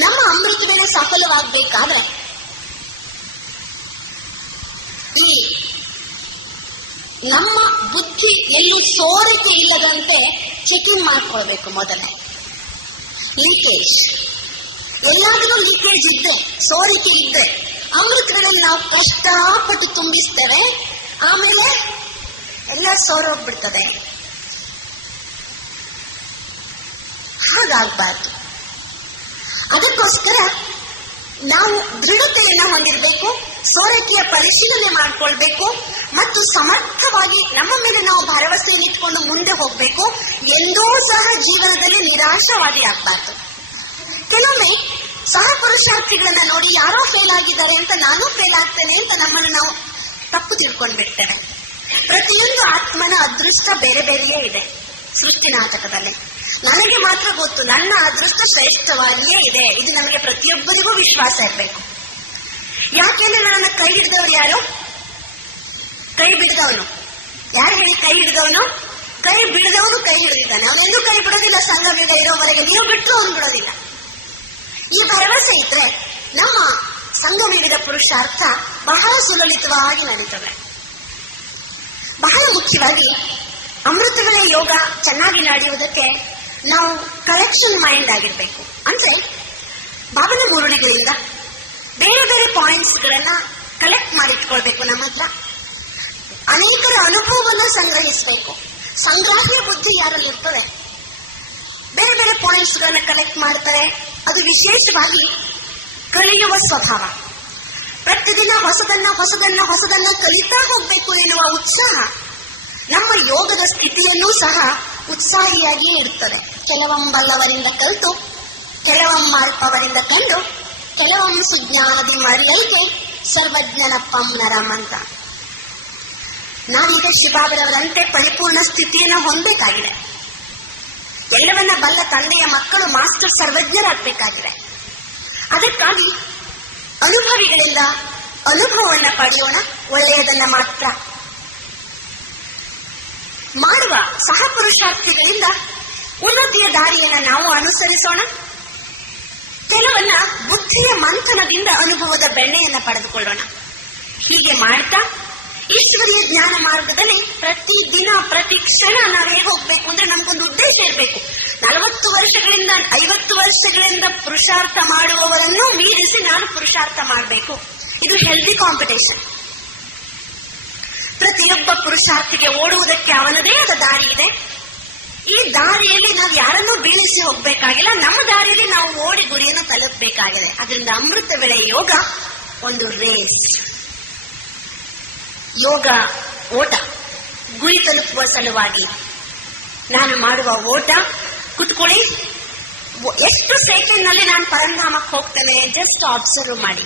ನಮ್ಮ ಅಮೃತ ವೇಳೆ ಸಫಲವಾಗಬೇಕಾದ್ರೆ ಈ ನಮ್ಮ ಬುದ್ಧಿ ಎಲ್ಲೂ ಸೋರಿಕೆ ಇಲ್ಲದಂತೆ ಚೆಕಿಂಗ್ ಮಾಡ್ಕೊಳ್ಬೇಕು. ಮೊದಲೇ ಲೀಕೇಜ್, ಎಲ್ಲಾದರೂ ಲೀಕೇಜ್ ಇದ್ದೆ, ಸೋರಿಕೆ ಇದ್ದೆ, ಅಮೃತಗಳಲ್ಲಿ ನಾವು ಕಷ್ಟಪಟ್ಟು ತುಂಬಿಸ್ತೇವೆ, ಆಮೇಲೆ ಎಲ್ಲ ಸೋರೋಗ್ಬಿಡ್ತದೆ. ಹಾಗಾಗಬಾರ್ದು. ಅದಕ್ಕೋಸ್ಕರ ನಾವು ದೃಢತೆಯನ್ನು ಹೊಂದಿರಬೇಕು, ಸೋರಿಕೆಯ ಪರಿಶೀಲನೆ ಮಾಡಿಕೊಳ್ಬೇಕು ಮತ್ತು ಸಮರ್ಥವಾಗಿ ನಮ್ಮ ಮೇಲೆ ನಾವು ಭರವಸೆಯನ್ನು ಇಟ್ಕೊಂಡು ಮುಂದೆ ಹೋಗ್ಬೇಕು. ಎಂದೂ ಸಹ ಜೀವನದಲ್ಲಿ ನಿರಾಶಾವಾದಿ ಆಗ್ಬಾರ್ದು. ಕೆಲವೊಮ್ಮೆ ಸಹ ಪುರುಷಾರ್ಥಿಗಳನ್ನ ನೋಡಿ ಯಾರೋ ಫೇಲ್ ಆಗಿದ್ದಾರೆ ಅಂತ ನಾನು ಫೇಲ್ ಆಗ್ತೇನೆ ಅಂತ ನಮ್ಮನ್ನು ನಾವು ತಪ್ಪು ತಿಳ್ಕೊಂಡ್ಬಿಡ್ತೇವೆ. ಪ್ರತಿಯೊಂದು ಆತ್ಮನ ಅದೃಷ್ಟ ಬೇರೆ ಬೇರೆಯೇ ಇದೆ ಸೃಷ್ಟಿ ನಾಟಕದಲ್ಲಿ. ನನಗೆ ಮಾತ್ರ ಗೊತ್ತು, ನನ್ನ ಅದೃಷ್ಟ ಶ್ರೇಷ್ಠವಾಗಿಯೇ ಇದೆ. ಇದು ನಮಗೆ ಪ್ರತಿಯೊಬ್ಬರಿಗೂ ವಿಶ್ವಾಸ ಇರಬೇಕು. ಯಾಕೆಂದ್ರೆ ನನ್ನ ಕೈ ಹಿಡಿದವರು ಯಾರು? ಕೈ ಬಿಡಿದವನು ಯಾರು ಹೇಳಿ? ಕೈ ಹಿಡಿದವನು, ಕೈ ಬಿಡದವನು ಕೈ ಹಿಡಿದಿದ್ದಾನೆ. ಅವನೆಂದೂ ಕೈ ಬಿಡೋದಿಲ್ಲ. ಸಂಘವಿಲ್ಲ ಇರೋವರೆಗೆ ನೀವು ಬಿಟ್ಟರು ಅವನು ಬಿಡೋದಿಲ್ಲ. ಈ ಭರವಸೆ ಇದ್ರೆ ನಮ್ಮ ಸಂಘವಿಡಿದ ಪುರುಷಾರ್ಥ ಬಹಳ ಸುಲಲಿತವಾಗಿ ನಡೀತವೆ. ಬಹಳ ಮುಖ್ಯವಾಗಿ ಅಮೃತ ವೇಳೆ ಯೋಗ ಚೆನ್ನಾಗಿ ನಡೆಯುವುದಕ್ಕೆ ನಾವು ಕಲೆಕ್ಷನ್ ಮೈಂಡ್ ಆಗಿರ್ಬೇಕು. ಅಂದ್ರೆ ಬಾಬನ ಮುರುಳಿಗಳಿಂದ ಬೇರೆ ಬೇರೆ ಪಾಯಿಂಟ್ಸ್ಗಳನ್ನ ಕಲೆಕ್ಟ್ ಮಾಡಿಟ್ಕೊಳ್ಬೇಕು. ನಮ್ಮ ಹತ್ರ ಅನೇಕರ ಅನುಭವವನ್ನ ಸಂಗ್ರಹಿಸಬೇಕು. ಸಂಗ್ರಾಹ್ಯ ಬುದ್ಧಿ ಯಾರಲ್ಲಿ ಇರ್ತದೆ, ಬೇರೆ ಬೇರೆ ಪಾಯಿಂಟ್ಸ್ಗಳನ್ನ ಕಲೆಕ್ಟ್ ಮಾಡ್ತಾರೆ. ಅದು ವಿಶೇಷವಾಗಿ ಕಲಿಯುವ ಸ್ವಭಾವ. ಪ್ರತಿದಿನ ಹೊಸದನ್ನ ಕಲಿತಾ ಹೋಗ್ಬೇಕು ಎನ್ನುವ ಉತ್ಸಾಹ ನಮ್ಮ ಯೋಗದ ಸ್ಥಿತಿಯನ್ನೂ ಸಹ ಉತ್ಸಾಹಿಯಾಗಿಯೇ ಇರುತ್ತದೆ. ಕೆಲವೊಂಬಲ್ಲವರಿಂದ ಕಲಿತು, ಕೆಲವೊಮ್ಮಲ್ಪವರಿಂದ ಕಂಡು, ಕೆಲವೊಮ್ಮೆ ಸುಜ್ಞಾನದಿ ಮರೆಯಲಿಕ್ಕೆ ಸರ್ವಜ್ಞನಪ್ಪಂ ನರಂ ಅಂತ. ನಾವೀಗ ಶಿವಬಾಬರವರಂತೆ ಪರಿಪೂರ್ಣ ಸ್ಥಿತಿಯನ್ನು ಹೊಂದಬೇಕಾಗಿದೆ. ಎಲ್ಲವನ್ನ ಬಲ್ಲ ತಂದೆಯ ಮಕ್ಕಳು ಮಾಸ್ಟರ್ ಸರ್ವಜ್ಞರಾಗಬೇಕಾಗಿದೆ. ಅದಕ್ಕಾಗಿ ಅನುಭವಿಗಳಿಂದ ಅನುಭವವನ್ನು ಪಡೆಯೋಣ, ಒಳ್ಳೆಯದನ್ನ ಮಾತ್ರ ಮಾಡುವ. ಸಹ ಪುರುಷಾರ್ಥಿಗಳಿಂದ ಉನ್ನತಿಯ ದಾರಿಯನ್ನು ನಾವು ಅನುಸರಿಸೋಣ. ಕೆಲವನ್ನ ಬುದ್ಧಿಯ ಮಂಥನದಿಂದ ಅನುಭವದ ಬೆಣ್ಣೆಯನ್ನು ಪಡೆದುಕೊಳ್ಳೋಣ. ಹೀಗೆ ಮಾಡ್ತಾ ಈಶ್ವರೀಯ ಜ್ಞಾನ ಮಾರ್ಗದಲ್ಲಿ ಪ್ರತಿ ದಿನ ಪ್ರತಿ ಕ್ಷಣ ನಾವು ಹೇಗೆ ಹೋಗ್ಬೇಕು ಅಂದ್ರೆ ನಮ್ಗೊಂದು ಉದ್ದೇಶ ಇರಬೇಕು. 40 ವರ್ಷಗಳಿಂದ 50 ವರ್ಷಗಳಿಂದ ಪುರುಷಾರ್ಥ ಮಾಡುವವರನ್ನು ಮೀರಿಸಿ ನಾನು ಪುರುಷಾರ್ಥ ಮಾಡಬೇಕು. ಇದು ಹೆಲ್ದಿ ಕಾಂಪಿಟೇಷನ್. ಪ್ರತಿಯೊಬ್ಬ ಪುರುಷಾರ್ಥಿಗೆ ಓಡುವುದಕ್ಕೆ ಅವನದೇ ಆದ ದಾರಿ ಇದೆ. ಈ ದಾರಿಯಲ್ಲಿ ನಾವು ಯಾರನ್ನೂ ಬೀಳಿಸಿ ಹೋಗ್ಬೇಕಾಗಿಲ್ಲ, ನಮ್ಮ ದಾರಿಯಲ್ಲಿ ನಾವು ಓಡಿ ಗುರಿಯನ್ನು ತಲುಪಬೇಕಾಗಿದೆ. ಅದರಿಂದ ಅಮೃತ ವೇಳೆ ಯೋಗ ಒಂದು ರೇಸ್, ಯೋಗ ಓಟ, ಗುರಿ ತಲುಪುವ ಸಲುವಾಗಿ ನಾನು ಮಾಡುವ ಓಟ. ಕುತ್ಕೊಳ್ಳಿ, ಎಷ್ಟು ಸೆಕೆಂಡ್ ನಲ್ಲಿ ನಾನು ಪರಂಧಾಮಕ್ಕೆ ಹೋಗ್ತೇನೆ ಜಸ್ಟ್ ಅಬ್ಸರ್ವ್ ಮಾಡಿ.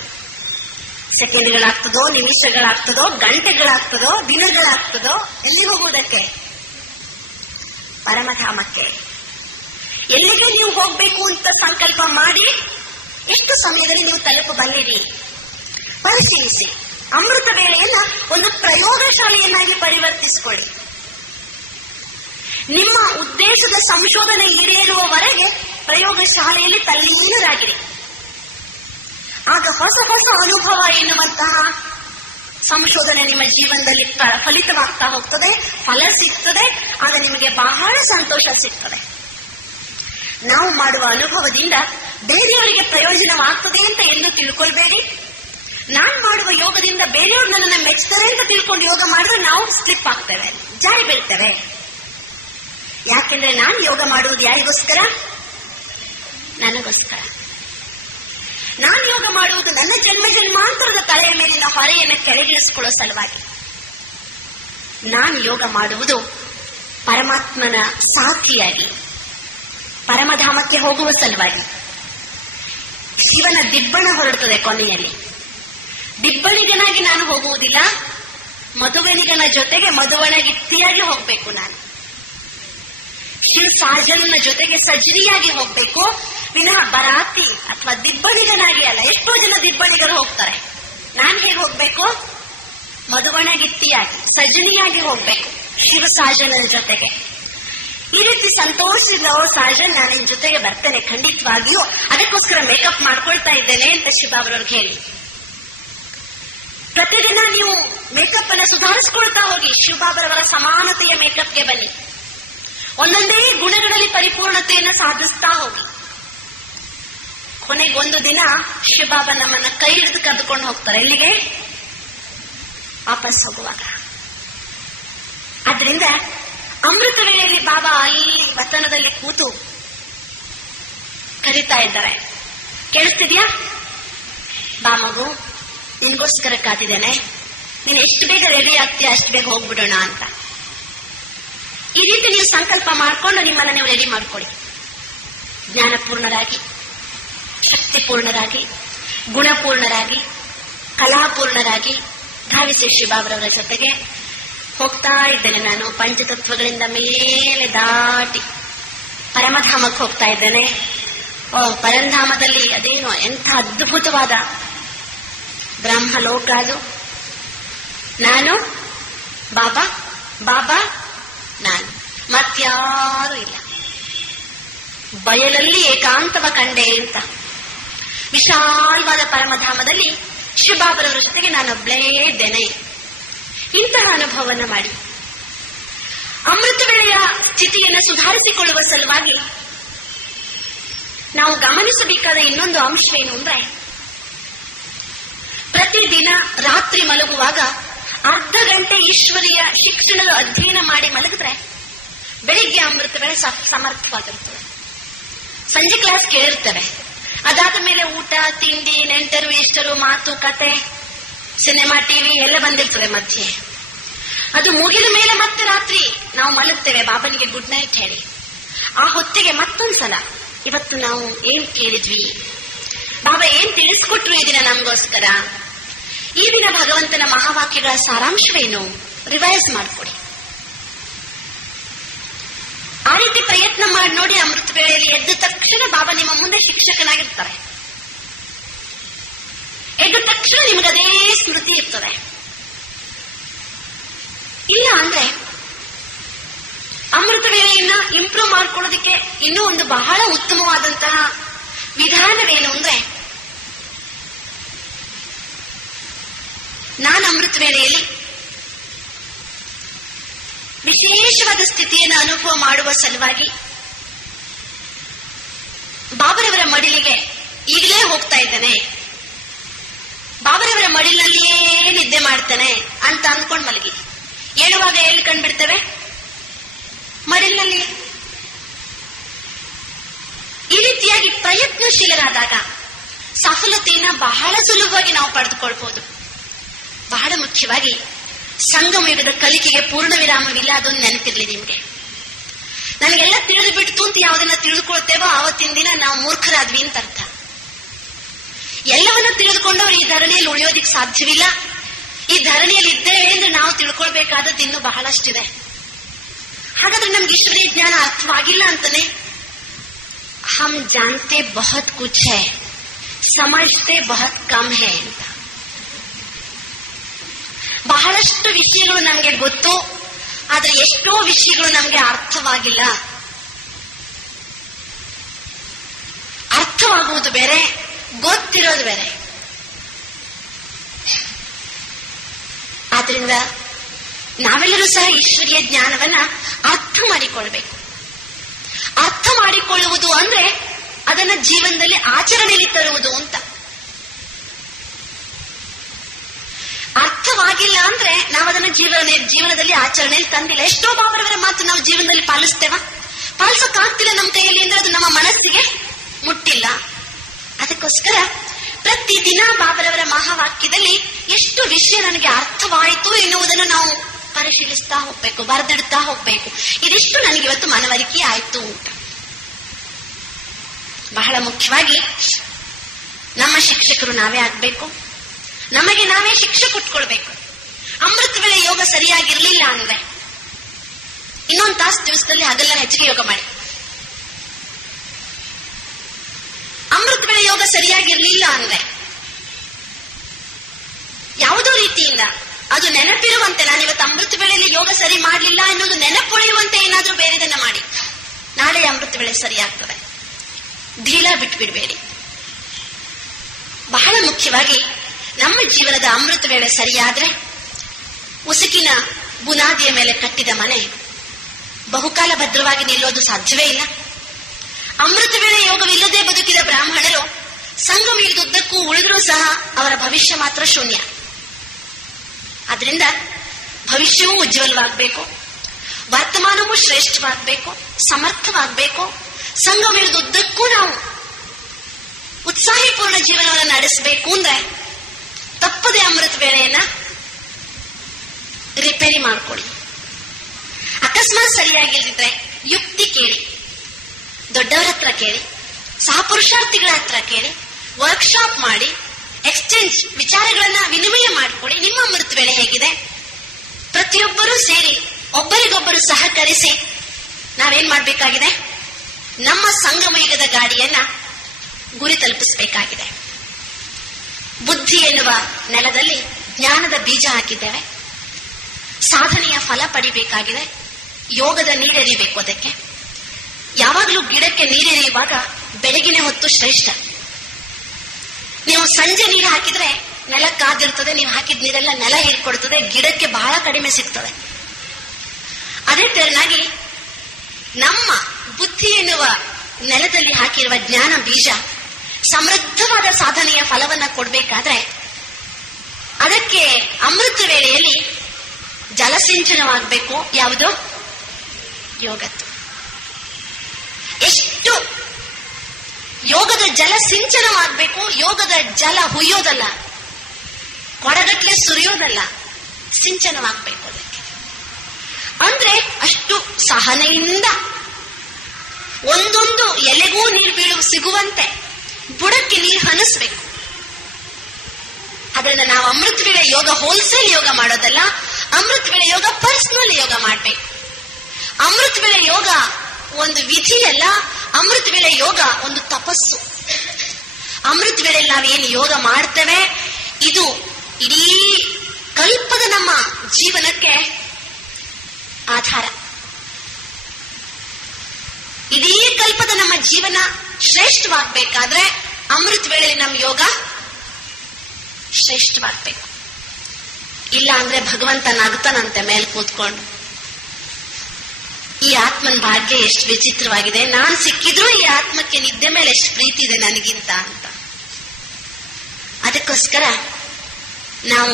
ಸೆಕೆಂಡ್ಗಳಾಗ್ತದೋ, ನಿಮಿಷಗಳಾಗ್ತದೋ, ಗಂಟೆಗಳಾಗ್ತದೋ, ದಿನಗಳಾಗ್ತದೋ, ಎಲ್ಲಿ ಹೋಗುವುದಕ್ಕೆ? ಪರಮಧಾಮಕ್ಕೆ. ಎಲ್ಲಿಗೆ ನೀವು ಹೋಗ್ಬೇಕು ಅಂತ ಸಂಕಲ್ಪ ಮಾಡಿ ಎಷ್ಟು ಸಮಯದಲ್ಲಿ ನೀವು ತಲುಪಬಲ್ಲಿರಿ ಪರಿಶೀಲಿಸಿ. ಅಮೃತ ವೇಳೆಯನ್ನ ಒಂದು ಪ್ರಯೋಗಶಾಲೆಯನ್ನಾಗಿ ಪರಿವರ್ತಿಸಿಕೊಳ್ಳಿ. ನಿಮ್ಮ ಉದ್ದೇಶದ ಸಂಶೋಧನೆ ಈಡೇರುವವರೆಗೆ ಪ್ರಯೋಗಶಾಲೆಯಲ್ಲಿ ತಲ್ಲೀನರಾಗಿರಿ. ಆಗ ಹೊಸ ಹೊಸ ಅನುಭವ ಎನ್ನುವಂತಹ ಸಂಶೋಧನೆ ನಿಮ್ಮ ಜೀವನದಲ್ಲಿ ಫಲಿತವಾಗ್ತಾ ಹೋಗ್ತದೆ, ಫಲ ಸಿಗ್ತದೆ. ಆಗ ನಿಮಗೆ ಬಹಳ ಸಂತೋಷ ಸಿಗ್ತದೆ. ನಾವು ಮಾಡುವ ಅನುಭವದಿಂದ ಬೇರೆಯವರಿಗೆ ಪ್ರಯೋಜನವಾಗ್ತದೆ ಅಂತ ಎಲ್ಲೂ ತಿಳ್ಕೊಳ್ಬೇಡಿ. ನಾನು ಮಾಡುವ ಯೋಗದಿಂದ ಬೇರೆಯವರು ನನ್ನನ್ನು ಮೆಚ್ತಾರೆ ಅಂತ ತಿಳ್ಕೊಂಡು ಯೋಗ ಮಾಡಿದ್ರೆ ನಾವು ಸ್ಲಿಪ್ ಆಗ್ತೇವೆ, ಜಾರಿ ಬೀಳ್ತೇವೆ. ಯಾಕೆಂದ್ರೆ ನಾನು ಯೋಗ ಮಾಡುವುದು ಯಾರಿಗೋಸ್ಕರ? ನನಗೋಸ್ಕರ. ನಾನು ಯೋಗ ಮಾಡುವುದು ನನ್ನ ಜನ್ಮ ಜನ್ಮಾಂತರದ ತಲೆಯ ಮೇಲಿನ ಹೊರೆಯನ್ನು ಕೆಳಗಿಳಿಸಿಕೊಳ್ಳೋ ಸಲುವಾಗಿ. ನಾನು ಯೋಗ ಮಾಡುವುದು ಪರಮಾತ್ಮನ ಸಾಕ್ಷಿಯಾಗಿ ಪರಮಧಾಮಕ್ಕೆ ಹೋಗುವ ಸಲುವಾಗಿ. ಶಿವನ ದಿಬ್ಬಣ ಹೊರಡುತ್ತದೆ ಕೊನೆಯಲ್ಲಿ. ದಿಬ್ಬಣಿಗನಾಗಿ ನಾನು ಹೋಗುವುದಿಲ್ಲ, ಮಧುವಣಿಗನ ಜೊತೆಗೆ ಮಧುವಣಗಿತ್ತಿಯಾಗಿ ಹೋಗ್ಬೇಕು. ನಾನು ಶಿವ ಸಾಜನ ಜೊತೆಗೆ ಸಜರಿಯಾಗಿ ಹೋಗ್ಬೇಕು, ವಿನಃ ಬರಾತಿ ಅಥವಾ ದಿಬ್ಬಣಿಗನಾಗಿ ಅಲ್ಲ. ಎಷ್ಟೋ ಜನ ದಿಬ್ಬಣಿಗರು ಹೋಗ್ತಾರೆ. ನಾನು ಹೇಗೆ ಹೋಗ್ಬೇಕು? ಮಧುವಣಗಿತ್ತಿಯಾಗಿ, ಸಜನಿಯಾಗಿ ಹೋಗ್ಬೇಕು ಶಿವ ಸಾಜನ ಜೊತೆಗೆ. ಈ ರೀತಿ ಸಂತೋಷಿಸಿದ ಸಾಜನ್ ನಾನು ನಿನ್ ಜೊತೆಗೆ ಬರ್ತೇನೆ ಖಂಡಿತವಾಗಿಯೂ, ಅದಕ್ಕೋಸ್ಕರ ಮೇಕಪ್ ಮಾಡ್ಕೊಳ್ತಾ ಇದ್ದೇನೆ ಅಂತ ಶಿವಬಾಬರವ್ರಿಗೆ ಹೇಳಿ. ಪ್ರತಿದಿನ ನೀವು ಮೇಕಪ್ ಅನ್ನು ಸುಧಾರಿಸ್ಕೊಳ್ತಾ ಹೋಗಿ. ಶಿವಬಾಬರವರ ಸಮಾನತೆಯ ಮೇಕಪ್ಗೆ ಬನ್ನಿ. ಒಂದೊಂದೇ ಗುಣಗಳಲ್ಲಿ ಪರಿಪೂರ್ಣತೆಯನ್ನು ಸಾಧಿಸ್ತಾ ಹೋಗಿ. ಕೊನೆಗೊಂದು ದಿನ ಶಿವಬಾಬಾ ನಮ್ಮನ್ನ ಕೈ ಹಿಡಿದು ಕರೆದುಕೊಂಡು ಹೋಗ್ತಾರೆ. ಎಲ್ಲಿಗೆ? ವಾಪಸ್ ಹೋಗುವಾಗ. ಆದ್ರಿಂದ ಅಮೃತ ವೇಳೆಯಲ್ಲಿ ಬಾಬಾ ಅಲ್ಲಿ ವತನದಲ್ಲಿ ಕೂತು ಕರೀತಾ ಇದ್ದಾರೆ. ಕೇಳುತ್ತಿದ್ಯಾ? ಬಾ ಮಗು, ನಿನ್ಗೋಸ್ಕರ ಕಾದಿದ್ದೇನೆ. ನೀನ್ ಎಷ್ಟು ಬೇಗ ರೆಡಿ ಆಗ್ತೀಯ ಅಷ್ಟು ಬೇಗ ಹೋಗ್ಬಿಡೋಣ ಅಂತ. ಈ ರೀತಿ ನೀವು ಸಂಕಲ್ಪ ಮಾಡಿಕೊಂಡು ನಿಮ್ಮನ್ನ ನೀವು ರೆಡಿ ಮಾಡ್ಕೊಳ್ಳಿ. ಜ್ಞಾನಪೂರ್ಣರಾಗಿ, ಶಕ್ತಿಪೂರ್ಣರಾಗಿ, ಗುಣಪೂರ್ಣರಾಗಿ, ಕಲಾಪೂರ್ಣರಾಗಿ ಧಾವಿಸಿ ಶಿವಬಾಬರವರ ಜೊತೆಗೆ ಹೋಗ್ತಾ ಇದ್ದೇನೆ. ನಾನು ಪಂಚತತ್ವಗಳಿಂದ ಮೇಲೆ ದಾಟಿ ಪರಮಧಾಮಕ್ಕೆ ಹೋಗ್ತಾ ಇದ್ದೇನೆ. ಪರಂಧಾಮದಲ್ಲಿ ಅದೇನು ಎಂಥ ಅದ್ಭುತವಾದ ಬ್ರಹ್ಮಲೋಕ ಅದು. ನಾನು ಬಾಬಾ, ಬಾಬಾ ನಾನು, ಮತ್ಯಾರೂ ಇಲ್ಲ. ಬಯಲಲ್ಲಿ ಏಕಾಂತವ ಕಂಡೆ ಅಂತ ವಿಶಾಲವಾದ ಪರಮಧಾಮದಲ್ಲಿ ಶಿವಬಾಬರವರ ಜೊತೆಗೆ ನಾನೊಬ್ಳೇ ಇದ್ದೇನೆ. ಇಂತಹ ಅನುಭವವನ್ನು ಮಾಡಿ ಅಮೃತ ವೇಳೆಯ ಸ್ಥಿತಿಯನ್ನು ಸುಧಾರಿಸಿಕೊಳ್ಳುವ ಸಲುವಾಗಿ ನಾವು ಗಮನಿಸಬೇಕಾದ ಇನ್ನೊಂದು ಅಂಶ ಏನು ಅಂದ್ರೆ, ಪ್ರತಿದಿನ ರಾತ್ರಿ ಮಲಗುವಾಗ ಅರ್ಧ ಗಂಟೆ ಈಶ್ವರಿಯ ಶಿಕ್ಷಣದ ಅಧ್ಯಯನ ಮಾಡಿ ಮಲಗಿದ್ರೆ ಬೆಳಿಗ್ಗೆ ಅಮೃತ ವೇಳೆ ಸಮರ್ಥವಾಗಿರ್ತದೆ. ಸಂಜೆ ಕ್ಲಾಸ್ ಕೇಳಿರ್ತೇವೆ. ಅದಾದ ಮೇಲೆ ಊಟ, ತಿಂಡಿ, ನೆಂಟರು, ಇಷ್ಟರು, ಮಾತುಕತೆ, ಸಿನಿಮಾ, ಟಿವಿ ಎಲ್ಲ ಬಂದಿರ್ತದೆ ಮಧ್ಯೆ. ಅದು ಮುಗಿದ ಮೇಲೆ ಮತ್ತೆ ರಾತ್ರಿ ನಾವು ಮಲಗ್ತೇವೆ ಬಾಬನಿಗೆ ಗುಡ್ ನೈಟ್ ಹೇಳಿ. ಆ ಹೊತ್ತಿಗೆ ಮತ್ತೊಂದ್ಸಲ ಇವತ್ತು ನಾವು ಏನ್ ಕೇಳಿದ್ವಿ, ಬಾಬಾ ಏನ್ ತಿಳಿಸ್ಕೊಟ್ರು ಈ ದಿನ ನಮಗೋಸ್ಕರ, ಈ ದಿನ ಭಗವಂತನ ಮಹಾವಾಕ್ಯಗಳ ಸಾರಾಂಶವೇನು, ರಿವೈಸ್ ಮಾಡಿಕೊಡಿ. ಆ ರೀತಿ ಪ್ರಯತ್ನ ಮಾಡಿ ನೋಡಿ. ಅಮೃತ ವೇಳೆಯಲ್ಲಿ ಎದ್ದ ತಕ್ಷಣ ಬಾಬಾ ನಿಮ್ಮ ಮುಂದೆ ಶಿಕ್ಷಕನಾಗಿರ್ತಾರೆ. ಎದ್ದ ತಕ್ಷಣ ನಿಮಗದೇ ಸ್ಮೃತಿ ಇರ್ತದೆ. ಇಲ್ಲ ಅಂದ್ರೆ ಅಮೃತ ವೇಳೆಯನ್ನ ಇಂಪ್ರೂವ್ ಮಾಡ್ಕೊಳ್ಳೋದಕ್ಕೆ ಇನ್ನೂ ಒಂದು ಬಹಳ ಉತ್ತಮವಾದಂತಹ ವಿಧಾನವೇನು ಅಂದ್ರೆ, ನಾನು ಅಮೃತ ವೇಳೆಯಲ್ಲಿ ವಿಶೇಷವಾದ ಸ್ಥಿತಿಯನ್ನು ಅನುಭವ ಮಾಡುವ ಸಲುವಾಗಿ ಬಾಬರವರ ಮಡಿಲಿಗೆ ಈಗಲೇ ಹೋಗ್ತಾ ಇದ್ದೇನೆ, ಬಾಬರವರ ಮಡಿಲಲ್ಲಿಯೇ ನಿದ್ದೆ ಮಾಡ್ತೇನೆ ಅಂತ ಅಂದ್ಕೊಂಡು ಮಲಗಿ. ಏಳುವಾಗ ಎಲ್ಲಿ ಕಂಡ್ಬಿಡ್ತೇವೆ? ಮಡಿಲಿನಲ್ಲಿ. ಪ್ರಯತ್ನಶೀಲರಾದಾಗ ಸಫಲತೆಯನ್ನ ಬಹಳ ಸುಲಭವಾಗಿ ನಾವು ಪಡೆದುಕೊಳ್ಬಹುದು. ಬಹಳ ಮುಖ್ಯವಾಗಿ ಸಂಗಮ ಯುಗದ ಕಲಿಕೆಗೆ ಪೂರ್ಣ ವಿರಾಮವಿಲ್ಲ, ಅದೊಂದು ನೆನಪಿರ್ಲಿ ನಿಮ್ಗೆ. ನನಗೆಲ್ಲ ತಿಳಿದು ಬಿಡ್ತು ಅಂತ ಯಾವುದನ್ನ ತಿಳಿದುಕೊಳ್ತೇವೋ ಆವತ್ತಿನ ದಿನ ನಾವು ಮೂರ್ಖರಾದ್ವಿ ಅಂತ ಅರ್ಥ. ಎಲ್ಲವನ್ನ ತಿಳಿದುಕೊಂಡವರು ಈ ಧರಣಿಯಲ್ಲಿ ಉಳಿಯೋದಿಕ್ ಸಾಧ್ಯವಿಲ್ಲ. ಈ ಧರಣಿಯಲ್ಲಿ ಇದ್ದೇವೆ ಅಂದ್ರೆ ನಾವು ತಿಳ್ಕೊಳ್ಬೇಕಾದದ್ದು ಇನ್ನೂ ಬಹಳಷ್ಟಿದೆ. ಹಾಗಾದ್ರೆ ನಮ್ಗೆ ಈಶ್ವರೀಯ ಜ್ಞಾನ ಅರ್ಥವಾಗಿಲ್ಲ ಅಂತಾನೆ. ಹಮ್ ಜಾನ್ತೆ ಬಹುತ್ ಕುಚ್ ಹೈ, ಸಮಜ್ತೆ ಬಹುತ್ ಕಮ್ ಹೈ ಅಂತ. ಬಹಳಷ್ಟು ವಿಷಯಗಳು ನಮ್ಗೆ ಗೊತ್ತು, ಆದ್ರೆ ಎಷ್ಟೋ ವಿಷಯಗಳು ನಮ್ಗೆ ಅರ್ಥವಾಗಿಲ್ಲ. ಅರ್ಥವಾಗುವುದು ಬೇರೆ, ಗೊತ್ತಿರೋದು ಬೇರೆ. ಆದ್ರಿಂದ ನಾವೆಲ್ಲರೂ ಸಹ ಈಶ್ವರೀಯ ಜ್ಞಾನವನ್ನ ಅರ್ಥ ಮಾಡಿಕೊಳ್ಬೇಕು. ಅರ್ಥ ಮಾಡಿಕೊಳ್ಳುವುದು ಅಂದ್ರೆ ಅದನ್ನ ಜೀವನದಲ್ಲಿ ಆಚರಣೆಯಲ್ಲಿ ತರುವುದು ಅಂತ. ಅರ್ಥವಾಗಿಲ್ಲ ಅಂದ್ರೆ ನಾವು ಅದನ್ನ ಜೀವನದಲ್ಲಿ ಆಚರಣೆಯಲ್ಲಿ ತಂದಿಲ್ಲ. ಎಷ್ಟೋ ಬಾಬರವರ ಮಾತು ನಾವು ಜೀವನದಲ್ಲಿ ಪಾಲಿಸ್ತೇವ? ಪಾಲಿಸಕ್ಕಾಗ್ತಿಲ್ಲ ನಮ್ಮ ಕೈಯಲ್ಲಿ ಅಂದ್ರೆ ಅದು ನಮ್ಮ ಮನಸ್ಸಿಗೆ ಮುಟ್ಟಿಲ್ಲ. ಅದಕ್ಕೋಸ್ಕರ ಪ್ರತಿದಿನ ಬಾಬರವರ ಮಹಾವಾಕ್ಯದಲ್ಲಿ ಎಷ್ಟು ವಿಷಯ ನನಗೆ ಅರ್ಥವಾಯಿತು ಎನ್ನುವುದನ್ನು ನಾವು ಪರಿಶೀಲಿಸ್ತಾ ಹೋಗ್ಬೇಕು, ಬರೆದಿಡ್ತಾ ಹೋಗ್ಬೇಕು. ಇದಿಷ್ಟು ನನಗೆ ಇವತ್ತು ಮನವರಿಕೆ ಆಯ್ತು ಅಂತ. ಬಹಳ ಮುಖ್ಯವಾಗಿ ನಮ್ಮ ಶಿಕ್ಷಕರು ನಾವೇ ಆಗ್ಬೇಕು, ನಮಗೆ ನಾವೇ ಶಿಕ್ಷೆ ಕೊಟ್ಕೊಳ್ಬೇಕು. ಅಮೃತ ವೇಳೆ ಯೋಗ ಸರಿಯಾಗಿರ್ಲಿಲ್ಲ ಅಂದ್ರೆ ಇನ್ನೊಂದು ತಾಸು ದಿವಸದಲ್ಲಿ ಹಗಲೆಲ್ಲ ಹೆಚ್ಚಿಗೆ ಯೋಗ ಮಾಡಿ. ಅಮೃತ ವೇಳೆ ಯೋಗ ಸರಿಯಾಗಿರ್ಲಿಲ್ಲ ಅಂದ್ರೆ ಯಾವುದೋ ರೀತಿಯಿಂದ ಅದು ನೆನಪಿರುವಂತೆ, ನಾನಿವತ್ತು ಅಮೃತ ವೇಳೆಯಲ್ಲಿ ಯೋಗ ಸರಿ ಮಾಡಲಿಲ್ಲ ಅನ್ನೋದು ನೆನಪುಳಿಯುವಂತೆ ಏನಾದ್ರೂ ಬೇರೆದನ್ನ ಮಾಡಿ. ನಾಳೆ ಅಮೃತ ವೇಳೆ ಸರಿಯಾಗ್ತದೆ. ಢೀಲ ಬಿಟ್ಬಿಡ್ಬೇಡಿ. ಬಹಳ ಮುಖ್ಯವಾಗಿ ನಮ್ಮ ಜೀವನದ ಅಮೃತ ವೇಳೆ ಸರಿಯಾದ್ರೆ ಉಸುಕಿನ ಬುನಾದಿಯ ಮೇಲೆ ಕಟ್ಟಿದ ಮನೆ ಬಹುಕಾಲ ಭದ್ರವಾಗಿ ನಿಲ್ಲೋದು ಸಾಧ್ಯವೇ ಇಲ್ಲ. ಅಮೃತ ವೇಳೆ ಯೋಗವಿಲ್ಲದೆ ಬದುಕಿದ ಬ್ರಾಹ್ಮಣರು ಸಂಗಮ ಯುಗದುದ್ದಕ್ಕೂ ಉಳಿದ್ರೂ ಸಹ ಅವರ ಭವಿಷ್ಯ ಮಾತ್ರ ಶೂನ್ಯ. ಆದ್ರಿಂದ ಭವಿಷ್ಯವೂ ಉಜ್ವಲವಾಗಬೇಕು, ವರ್ತಮಾನವೂ ಶ್ರೇಷ್ಠವಾಗಬೇಕು, ಸಮರ್ಥವಾಗಬೇಕು. ಸಂಗಮ ಯುಗದುದ್ದಕ್ಕೂ ನಾವು ಉತ್ಸಾಹಪೂರ್ಣ ಜೀವನವನ್ನು ನಡೆಸಬೇಕು ಅಂದ್ರೆ ತಪ್ಪದೆ ಅಮೃತ ವೇಳೆಯನ್ನ ರಿಪೇರಿ ಮಾಡ್ಕೊಳ್ಳಿ. ಅಕಸ್ಮಾತ್ ಸರಿಯಾಗಿಲ್ದಿದ್ರೆ ಯುಕ್ತಿ ಕೇಳಿ, ದೊಡ್ಡವರ ಹತ್ರ ಕೇಳಿ, ಸಹಪುರುಷಾರ್ಥಿಗಳ ಹತ್ರ ಕೇಳಿ, ವರ್ಕ್ಶಾಪ್ ಮಾಡಿ, ಎಕ್ಸ್ಚೇಂಜ್ ವಿಚಾರಗಳನ್ನ ವಿನಿಮಯ ಮಾಡಿಕೊಳ್ಳಿ. ನಿಮ್ಮ ಅಮೃತ ವೇಳೆ ಹೇಗಿದೆ? ಪ್ರತಿಯೊಬ್ಬರೂ ಸೇರಿ ಒಬ್ಬರಿಗೊಬ್ಬರು ಸಹಕರಿಸಿ ನಾವೇನ್ ಮಾಡ್ಬೇಕಾಗಿದೆ? ನಮ್ಮ ಸಂಗಮ ಯುಗದ ಗಾಡಿಯನ್ನ ಗುರಿ ತಲುಪಿಸಬೇಕಾಗಿದೆ. ಬುದ್ಧಿ ಎನ್ನುವ ನೆಲದಲ್ಲಿ ಜ್ಞಾನದ ಬೀಜ ಹಾಕಿದ್ದೇವೆ. ಸಾಧನೆಯ ಫಲ ಪಡಿಬೇಕಾಗಿದೆ. ಯೋಗದ ನೀರೆರಿಬೇಕು. ಅದಕ್ಕೆ ಯಾವಾಗಲೂ ಗಿಡಕ್ಕೆ ನೀರೆರಿಯುವಾಗ ಬೆಳಗಿನ ಹೊತ್ತು ಶ್ರೇಷ್ಠ. ನೀವು ಸಂಜೆ ನೀರು ಹಾಕಿದ್ರೆ ನೆಲ ಕಾದಿರ್ತದೆ, ನೀವು ಹಾಕಿದ ನೀರೆಲ್ಲ ನೆಲ ಹೀರ್ಕೊಡ್ತದೆ, ಗಿಡಕ್ಕೆ ಬಹಳ ಕಡಿಮೆ ಸಿಗ್ತದೆ. ಅದೇ ತೆರನಾಗಿ ನಮ್ಮ ಬುದ್ಧಿ ಎನ್ನುವ ನೆಲದಲ್ಲಿ ಹಾಕಿರುವ ಜ್ಞಾನ ಬೀಜ ಸಮೃದ್ಧವಾದ ಸಾಧನೆಯ ಫಲವನ್ನ ಕೊಡಬೇಕಾದ್ರೆ ಅದಕ್ಕೆ ಅಮೃತ ವೇಳೆಯಲ್ಲಿ ಜಲಸಿಂಚನವಾಗಬೇಕು. ಯಾವುದೋ ಯೋಗದ್ದು. ಎಷ್ಟು ಯೋಗದ ಜಲ ಸಿಂಚನವಾಗಬೇಕು. ಯೋಗದ ಜಲ ಹುಯ್ಯೋದಲ್ಲ, ಕೊಡಗಟ್ಲೆ ಸುರಿಯೋದಲ್ಲ, ಸಿಂಚನವಾಗಬೇಕು. ಅದಕ್ಕೆ ಅಂದ್ರೆ ಅಷ್ಟು ಸಹನೆಯಿಂದ ಒಂದೊಂದು ಎಲೆಗೂ ನೀರು ಸಿಗುವಂತೆ ಬುಡಕ್ಕೆ ನೀರು ಹನಿಸ್ಬೇಕು. ಅದರಿಂದ ನಾವು ಅಮೃತ ವೇಳೆ ಯೋಗ ಹೋಲ್ಸೇಲ್ ಯೋಗ ಮಾಡೋದಲ್ಲ, ಅಮೃತ ವೇಳೆ ಯೋಗ ಪರ್ಸನಲ್ ಯೋಗ ಮಾಡಬೇಕು. ಅಮೃತ ವೇಳೆ ಯೋಗ ಒಂದು ವಿಧಿಯಲ್ಲ, ಅಮೃತ ವೇಳೆ ಯೋಗ ಒಂದು ತಪಸ್ಸು. ಅಮೃತ ವೇಳೆಯಲ್ಲಿ ನಾವೇನು ಯೋಗ ಮಾಡ್ತೇವೆ ಇದು ಇಡೀ ಕಲ್ಪದ ನಮ್ಮ ಜೀವನಕ್ಕೆ ಆಧಾರ. ಇಡೀ ಕಲ್ಪದ ನಮ್ಮ ಜೀವನ ಶ್ರೇಷ್ಠವಾಗಬೇಕಾದ್ರೆ ಅಮೃತ ವೇಳೆಯಲ್ಲಿ ನಮ್ಮ ಯೋಗ ಶ್ರೇಷ್ಠವಾಗಬೇಕು. ಇಲ್ಲ ಅಂದ್ರೆ ಭಗವಂತ ನಗ್ತಾನಂತೆ ಮೇಲ್ ಕೂತ್ಕೊಂಡು. ಈ ಆತ್ಮನ ಭಾಗ್ಯ ಎಷ್ಟು ವಿಚಿತ್ರವಾಗಿದೆ, ನಾನ್ ಸಿಕ್ಕಿದ್ರು ಈ ಆತ್ಮಕ್ಕೆ ನಿದ್ದೆ ಮೇಲೆ ಎಷ್ಟು ಪ್ರೀತಿ ಇದೆ ನನಗಿಂತ ಅಂತ. ಅದಕ್ಕೋಸ್ಕರ ನಾವು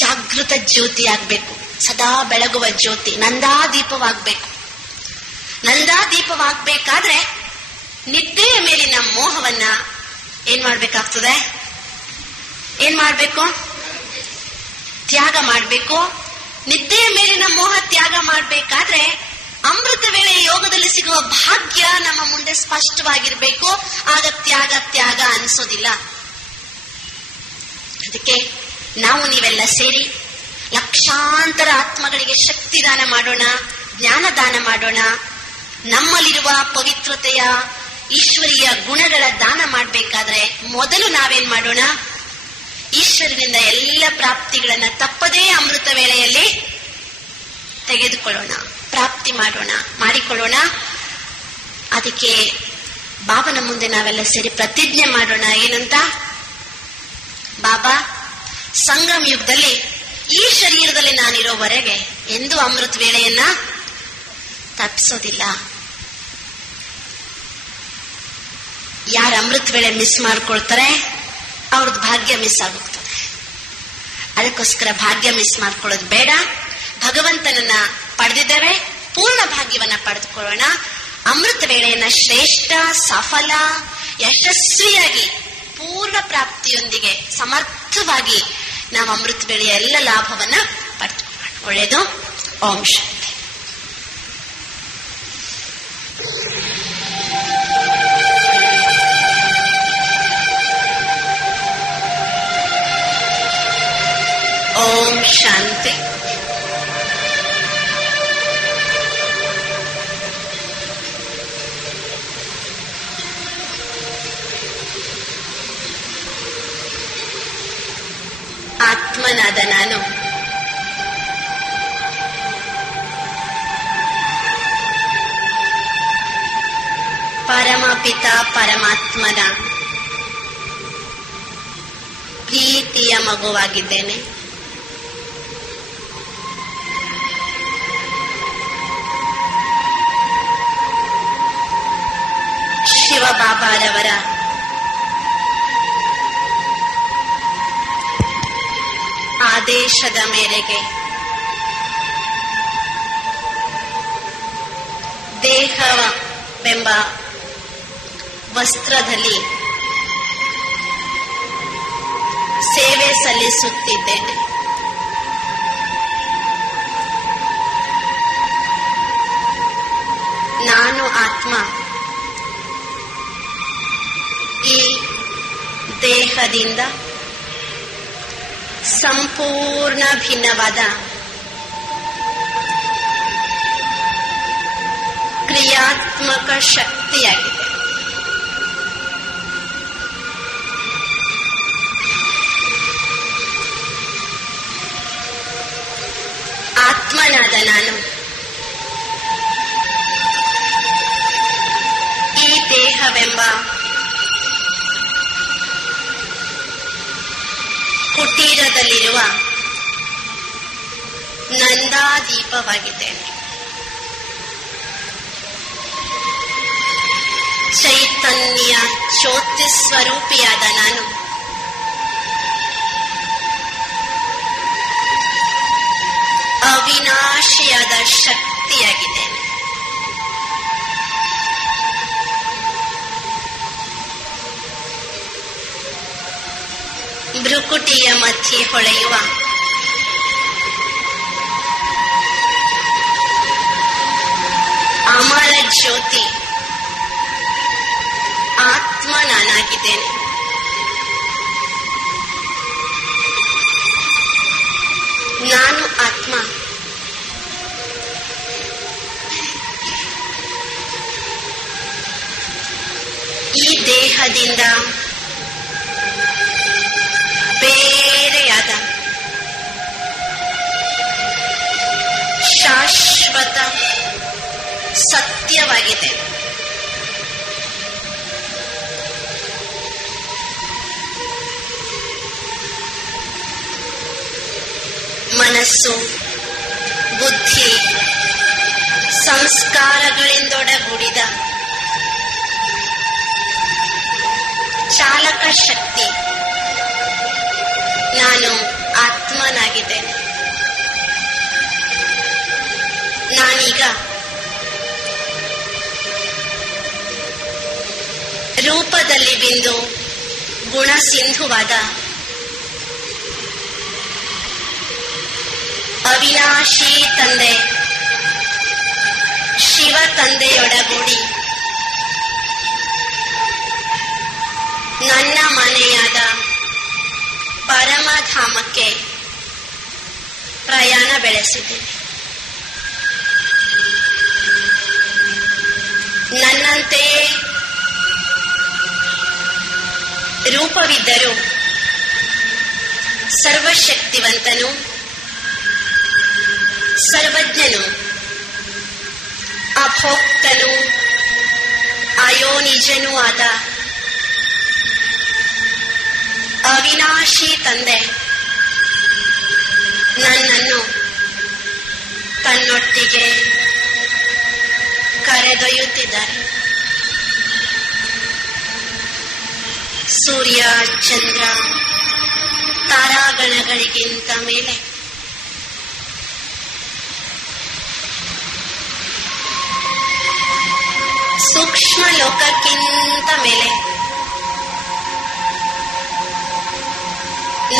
ಜಾಗೃತ ಜ್ಯೋತಿ ಆಗ್ಬೇಕು, ಸದಾ ಬೆಳಗುವ ಜ್ಯೋತಿ, ನಂದಾದೀಪವಾಗಬೇಕು. ನಂದಾದೀಪವಾಗಬೇಕಾದ್ರೆ ನಿದ್ದೆಯ ಮೇಲಿನ ಮೋಹವನ್ನ ಏನ್ ಮಾಡ್ಬೇಕಾಗ್ತದೆ? ಏನ್ ಮಾಡ್ಬೇಕು? ತ್ಯಾಗ ಮಾಡ್ಬೇಕು. ನಿದ್ದೆಯ ಮೇಲಿನ ಮೋಹ ತ್ಯಾಗ ಮಾಡ್ಬೇಕಾದ್ರೆ ಅಮೃತ ವೇಳೆಯ ಯೋಗದಲ್ಲಿ ಸಿಗುವ ಭಾಗ್ಯ ನಮ್ಮ ಮುಂದೆ ಸ್ಪಷ್ಟವಾಗಿರ್ಬೇಕು. ಆಗ ತ್ಯಾಗ ತ್ಯಾಗ ಅನಿಸೋದಿಲ್ಲ. ಅದಕ್ಕೆ ನಾವು ನೀವೆಲ್ಲ ಸೇರಿ ಲಕ್ಷಾಂತರ ಆತ್ಮಗಳಿಗೆ ಶಕ್ತಿ ದಾನ ಮಾಡೋಣ, ಜ್ಞಾನ ದಾನ ಮಾಡೋಣ. ನಮ್ಮಲ್ಲಿರುವ ಪವಿತ್ರತೆಯ ಈಶ್ವರೀಯ ಗುಣಗಳ ದಾನ ಮಾಡಬೇಕಾದ್ರೆ ಮೊದಲು ನಾವೇನ್ ಮಾಡೋಣ? ಈಶ್ವರನಿಂದ ಎಲ್ಲ ಪ್ರಾಪ್ತಿಗಳನ್ನ ತಪ್ಪದೇ ಅಮೃತ ವೇಳೆಯಲ್ಲಿ ತೆಗೆದುಕೊಳ್ಳೋಣ, ಪ್ರಾಪ್ತಿ ಮಾಡೋಣ, ಮಾಡಿಕೊಳ್ಳೋಣ. ಅದಕ್ಕೆ ಬಾಬನ ಮುಂದೆ ನಾವೆಲ್ಲ ಸೇರಿ ಪ್ರತಿಜ್ಞೆ ಮಾಡೋಣ. ಏನಂತ? ಬಾಬಾ, ಸಂಗಮ ಯುಗದಲ್ಲಿ ಈ ಶರೀರದಲ್ಲಿ ನಾನಿರೋವರೆಗೆ ಎಂದೂ ಅಮೃತ ವೇಳೆಯನ್ನ ತಪ್ಪಿಸೋದಿಲ್ಲ. ಯಾರು ಅಮೃತ ವೇಳೆ ಮಿಸ್ ಮಾಡ್ಕೊಳ್ತಾರೆ ಅವ್ರದ್ದು ಭಾಗ್ಯ ಮಿಸ್ ಆಗೋಗ್ತದೆ. ಅದಕ್ಕೋಸ್ಕರ ಭಾಗ್ಯ ಮಿಸ್ ಮಾಡ್ಕೊಳ್ಳೋದು ಬೇಡ. ಭಗವಂತನನ್ನ ಪಡೆದಿದ್ದೇವೆ, ಪೂರ್ಣ ಭಾಗ್ಯವನ್ನ ಪಡೆದುಕೊಳ್ಳೋಣ. ಅಮೃತ ವೇಳೆಯನ್ನ ಶ್ರೇಷ್ಠ, ಸಫಲ, ಯಶಸ್ವಿಯಾಗಿ ಪೂರ್ಣ ಪ್ರಾಪ್ತಿಯೊಂದಿಗೆ ಸಮರ್ಥವಾಗಿ ನಾವು ಅಮೃತ ವೇಳೆಯ ಎಲ್ಲ ಲಾಭವನ್ನ ಪಡೆದುಕೊಳ್ಳೋಣ. ಒಳ್ಳೆಯದು. ಓಂ ಶಾಂತಿ. ಓಂ ಶಾಂತಿ. ಆತ್ಮನಾದ ನಾನು ಪರಮಪಿತ ಪರಮಾತ್ಮನ ಪ್ರೀತಿಯ ಮಗುವಾಗಿದ್ದೇನೆ. ಶಿವಬಾಬಾರವರ ಆದೇಶದ ಮೇರೆಗೆ ದೇಹವೆಂಬ ವಸ್ತ್ರದಲ್ಲಿ ಸೇವೆ ಸಲ್ಲಿಸುತ್ತಿದ್ದೇನೆ. ನಾನು ಆತ್ಮ ಈ ದೇಹದಿಂದ ಸಂಪೂರ್ಣ ಭಿನ್ನವಾದ ಕ್ರಿಯಾತ್ಮಕ ಶಕ್ತಿಯಾಗಿದೆ. ಆತ್ಮನಾದ ನಾನು ಈ ದೇಹವೆಂಬ ಕುಟೀರದಲ್ಲಿರುವ ನಂದಾದೀಪವಾಗಿದ್ದೇನೆ. ಚೈತನ್ಯ ಜ್ಯೋತಿ ಸ್ವರೂಪಿಯಾದ ನಾನು ಅವಿನಾಶಿಯಾದ ಶಕ್ತಿಯಾಗಿದ್ದೇನೆ. ಭ್ರುಕುಟಿಯ ಮಧ್ಯೆ ಹೊಳೆಯುವ ಅಮರ ಜ್ಯೋತಿ ಆತ್ಮ ನಾನಾಗಿದ್ದೇನೆ. ನಾನು ಆತ್ಮ ಈ ದೇಹದಿಂದ ಬೇರೆಯಾದ ಶಾಶ್ವತ ಸತ್ಯವಾಗಿದೆ. ಮನಸ್ಸು, ಬುದ್ಧಿ, ಸಂಸ್ಕಾರಗಳಿಂದೊಡಗೂಡಿದ ಚಾಲಕ ಶಕ್ತಿ ನಾನು ಆತ್ಮನಾಗಿದ್ದೇನೆ. ನಾನೀಗ ರೂಪದಲ್ಲಿ ಬಿಂದು ಗುಣ ಸಿಂಧುವಾದ ಅವಿನಾಶಿ ತಂದೆ ಶಿವ ತಂದೆಯೊಡಗೂಡಿ ನನ್ನ ಮನೆಯಾದ ಪರಮಧಾಮಕ್ಕೆ ಪ್ರಯಾಣ ಬೆಳೆಸಿದ್ದೇನೆ. ನನ್ನಂತೆಯೇ ರೂಪವಿದ್ದರೂ ಸರ್ವಶಕ್ತಿವಂತನು, ಸರ್ವಜ್ಞನು, ಅಭೋಕ್ತನು, ಅಯೋನಿಜನೂ ಆದ ಅವಿನಾಶಿ ತಂದೆ ನನ್ನನ್ನು ತನ್ನೊಟ್ಟಿಗೆ ಕರೆದೊಯ್ಯುತ್ತಿದ್ದಾರೆ. ಸೂರ್ಯ, ಚಂದ್ರ, ತಾರಾಗಣಗಳಿಗಿಂತ ಮೇಲೆ ಸೂಕ್ಷ್ಮ ಲೋಕಕ್ಕಿಂತ ಮೇಲೆ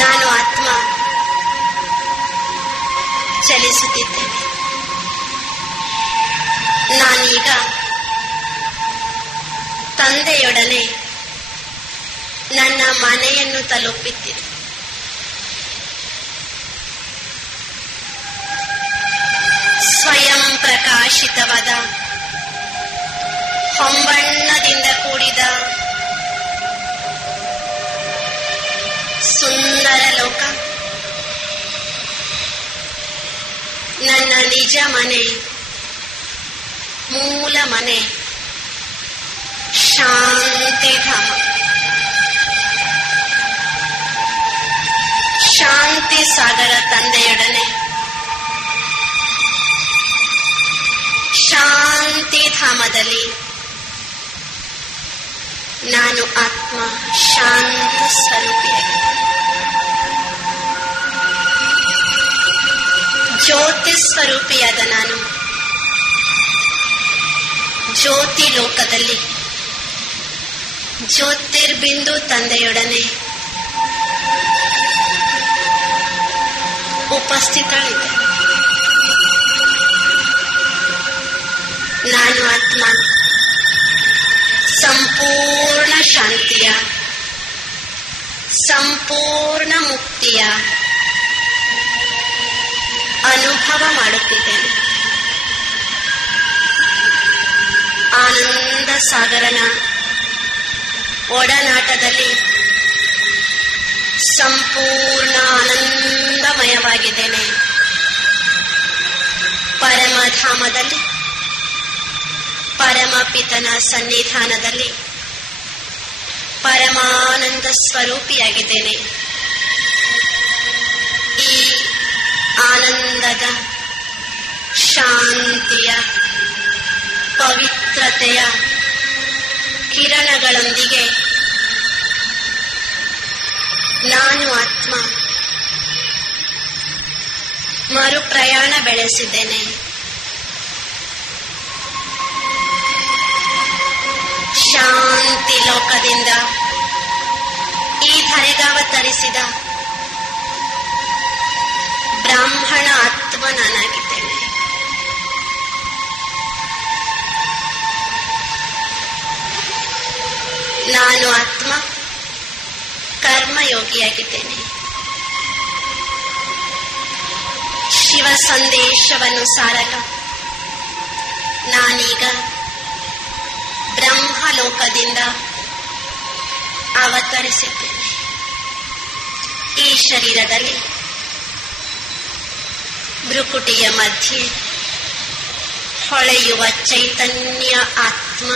ನಾನು ಆತ್ಮ ಚಲಿಸುತ್ತಿದ್ದೇನೆ. ನಾನೀಗ ತಂದೆಯೊಡನೆ ನನ್ನ ಮನೆಯನ್ನು ತಲುಪುತ್ತಿದ್ದೆ. ಸ್ವಯಂ ಪ್ರಕಾಶಿತವಾದ ಹೊಂಬಣ್ಣದಿಂದ ಕೂಡಿದ ಸುಂದರ ಲೋಕ ನನ್ನ ನಿಜ ಮನೆ, ಮೂಲ ಮನೆ, ಶಾಂತಿಧಾಮ. ಶಾಂತಿ ಸಾಗರ ತಂದೆಯೊಡನೆ ಶಾಂತಿಧಾಮದಲ್ಲಿ ನಾನು ಆತ್ಮ ಶಾಂತ ಸ್ವರೂಪಿಯಾಗಿ ಜ್ಯೋತಿ ಸ್ವರೂಪಿಯಾದ ನಾನು ಜ್ಯೋತಿ ಲೋಕದಲ್ಲಿ ಜ್ಯೋತಿರ್ಬಿಂದು ತಂದೆಯೊಡನೆ ಉಪಸ್ಥಿತಳಿದ್ದೆ. ನಾನು ಆತ್ಮ ಸಂಪೂರ್ಣ ಶಾಂತಿಯ, ಸಂಪೂರ್ಣ ಮುಕ್ತಿಯ ಅನುಭವ ಮಾಡುತ್ತಿದ್ದೇನೆ. ಆನಂದ ಸಾಗರನ ಒಡನಾಟದಲ್ಲಿ ಸಂಪೂರ್ಣ ಆನಂದಮಯವಾಗಿದ್ದೇನೆ. ಪರಮಧಾಮದಲ್ಲಿ ಪರಮಪಿತನ ಸನ್ನಿಧಾನದಲ್ಲಿ ಪರಮಾನಂದ ಸ್ವರೂಪಿಯಾಗಿದ್ದೇನೆ. ಈ ಆನಂದದ, ಶಾಂತಿಯ, ಪವಿತ್ರತೆಯ ಕಿರಣಗಳೊಂದಿಗೆ ನಾನು ಆತ್ಮ ಮರುಪ್ರಯಾಣ ಬೆಳೆಸಿದ್ದೇನೆ. ಶಾಂತಿ ಲೋಕದಿಂದ ಈ ಧರೆಗಾವತರಿಸಿದ ಬ್ರಾಹ್ಮಣ ಆತ್ಮ ನಾನಾಗಿದ್ದೇನೆ. ನಾನು ಆತ್ಮ ಕರ್ಮಯೋಗಿಯಾಗಿದ್ದೇನೆ. ಶಿವ ಸಂದೇಶವನ್ನು ಸಾರಲು ನಾನೀಗ ಬ್ರಹ್ಮಲೋಕದಿಂದ ಅವತರಿಸಿದ್ದೇನೆ. ಈ ಶರೀರದಲ್ಲಿ ಭ್ರುಕುಟಿಯ ಮಧ್ಯೆ ಹೊಳೆಯುವ ಚೈತನ್ಯ ಆತ್ಮ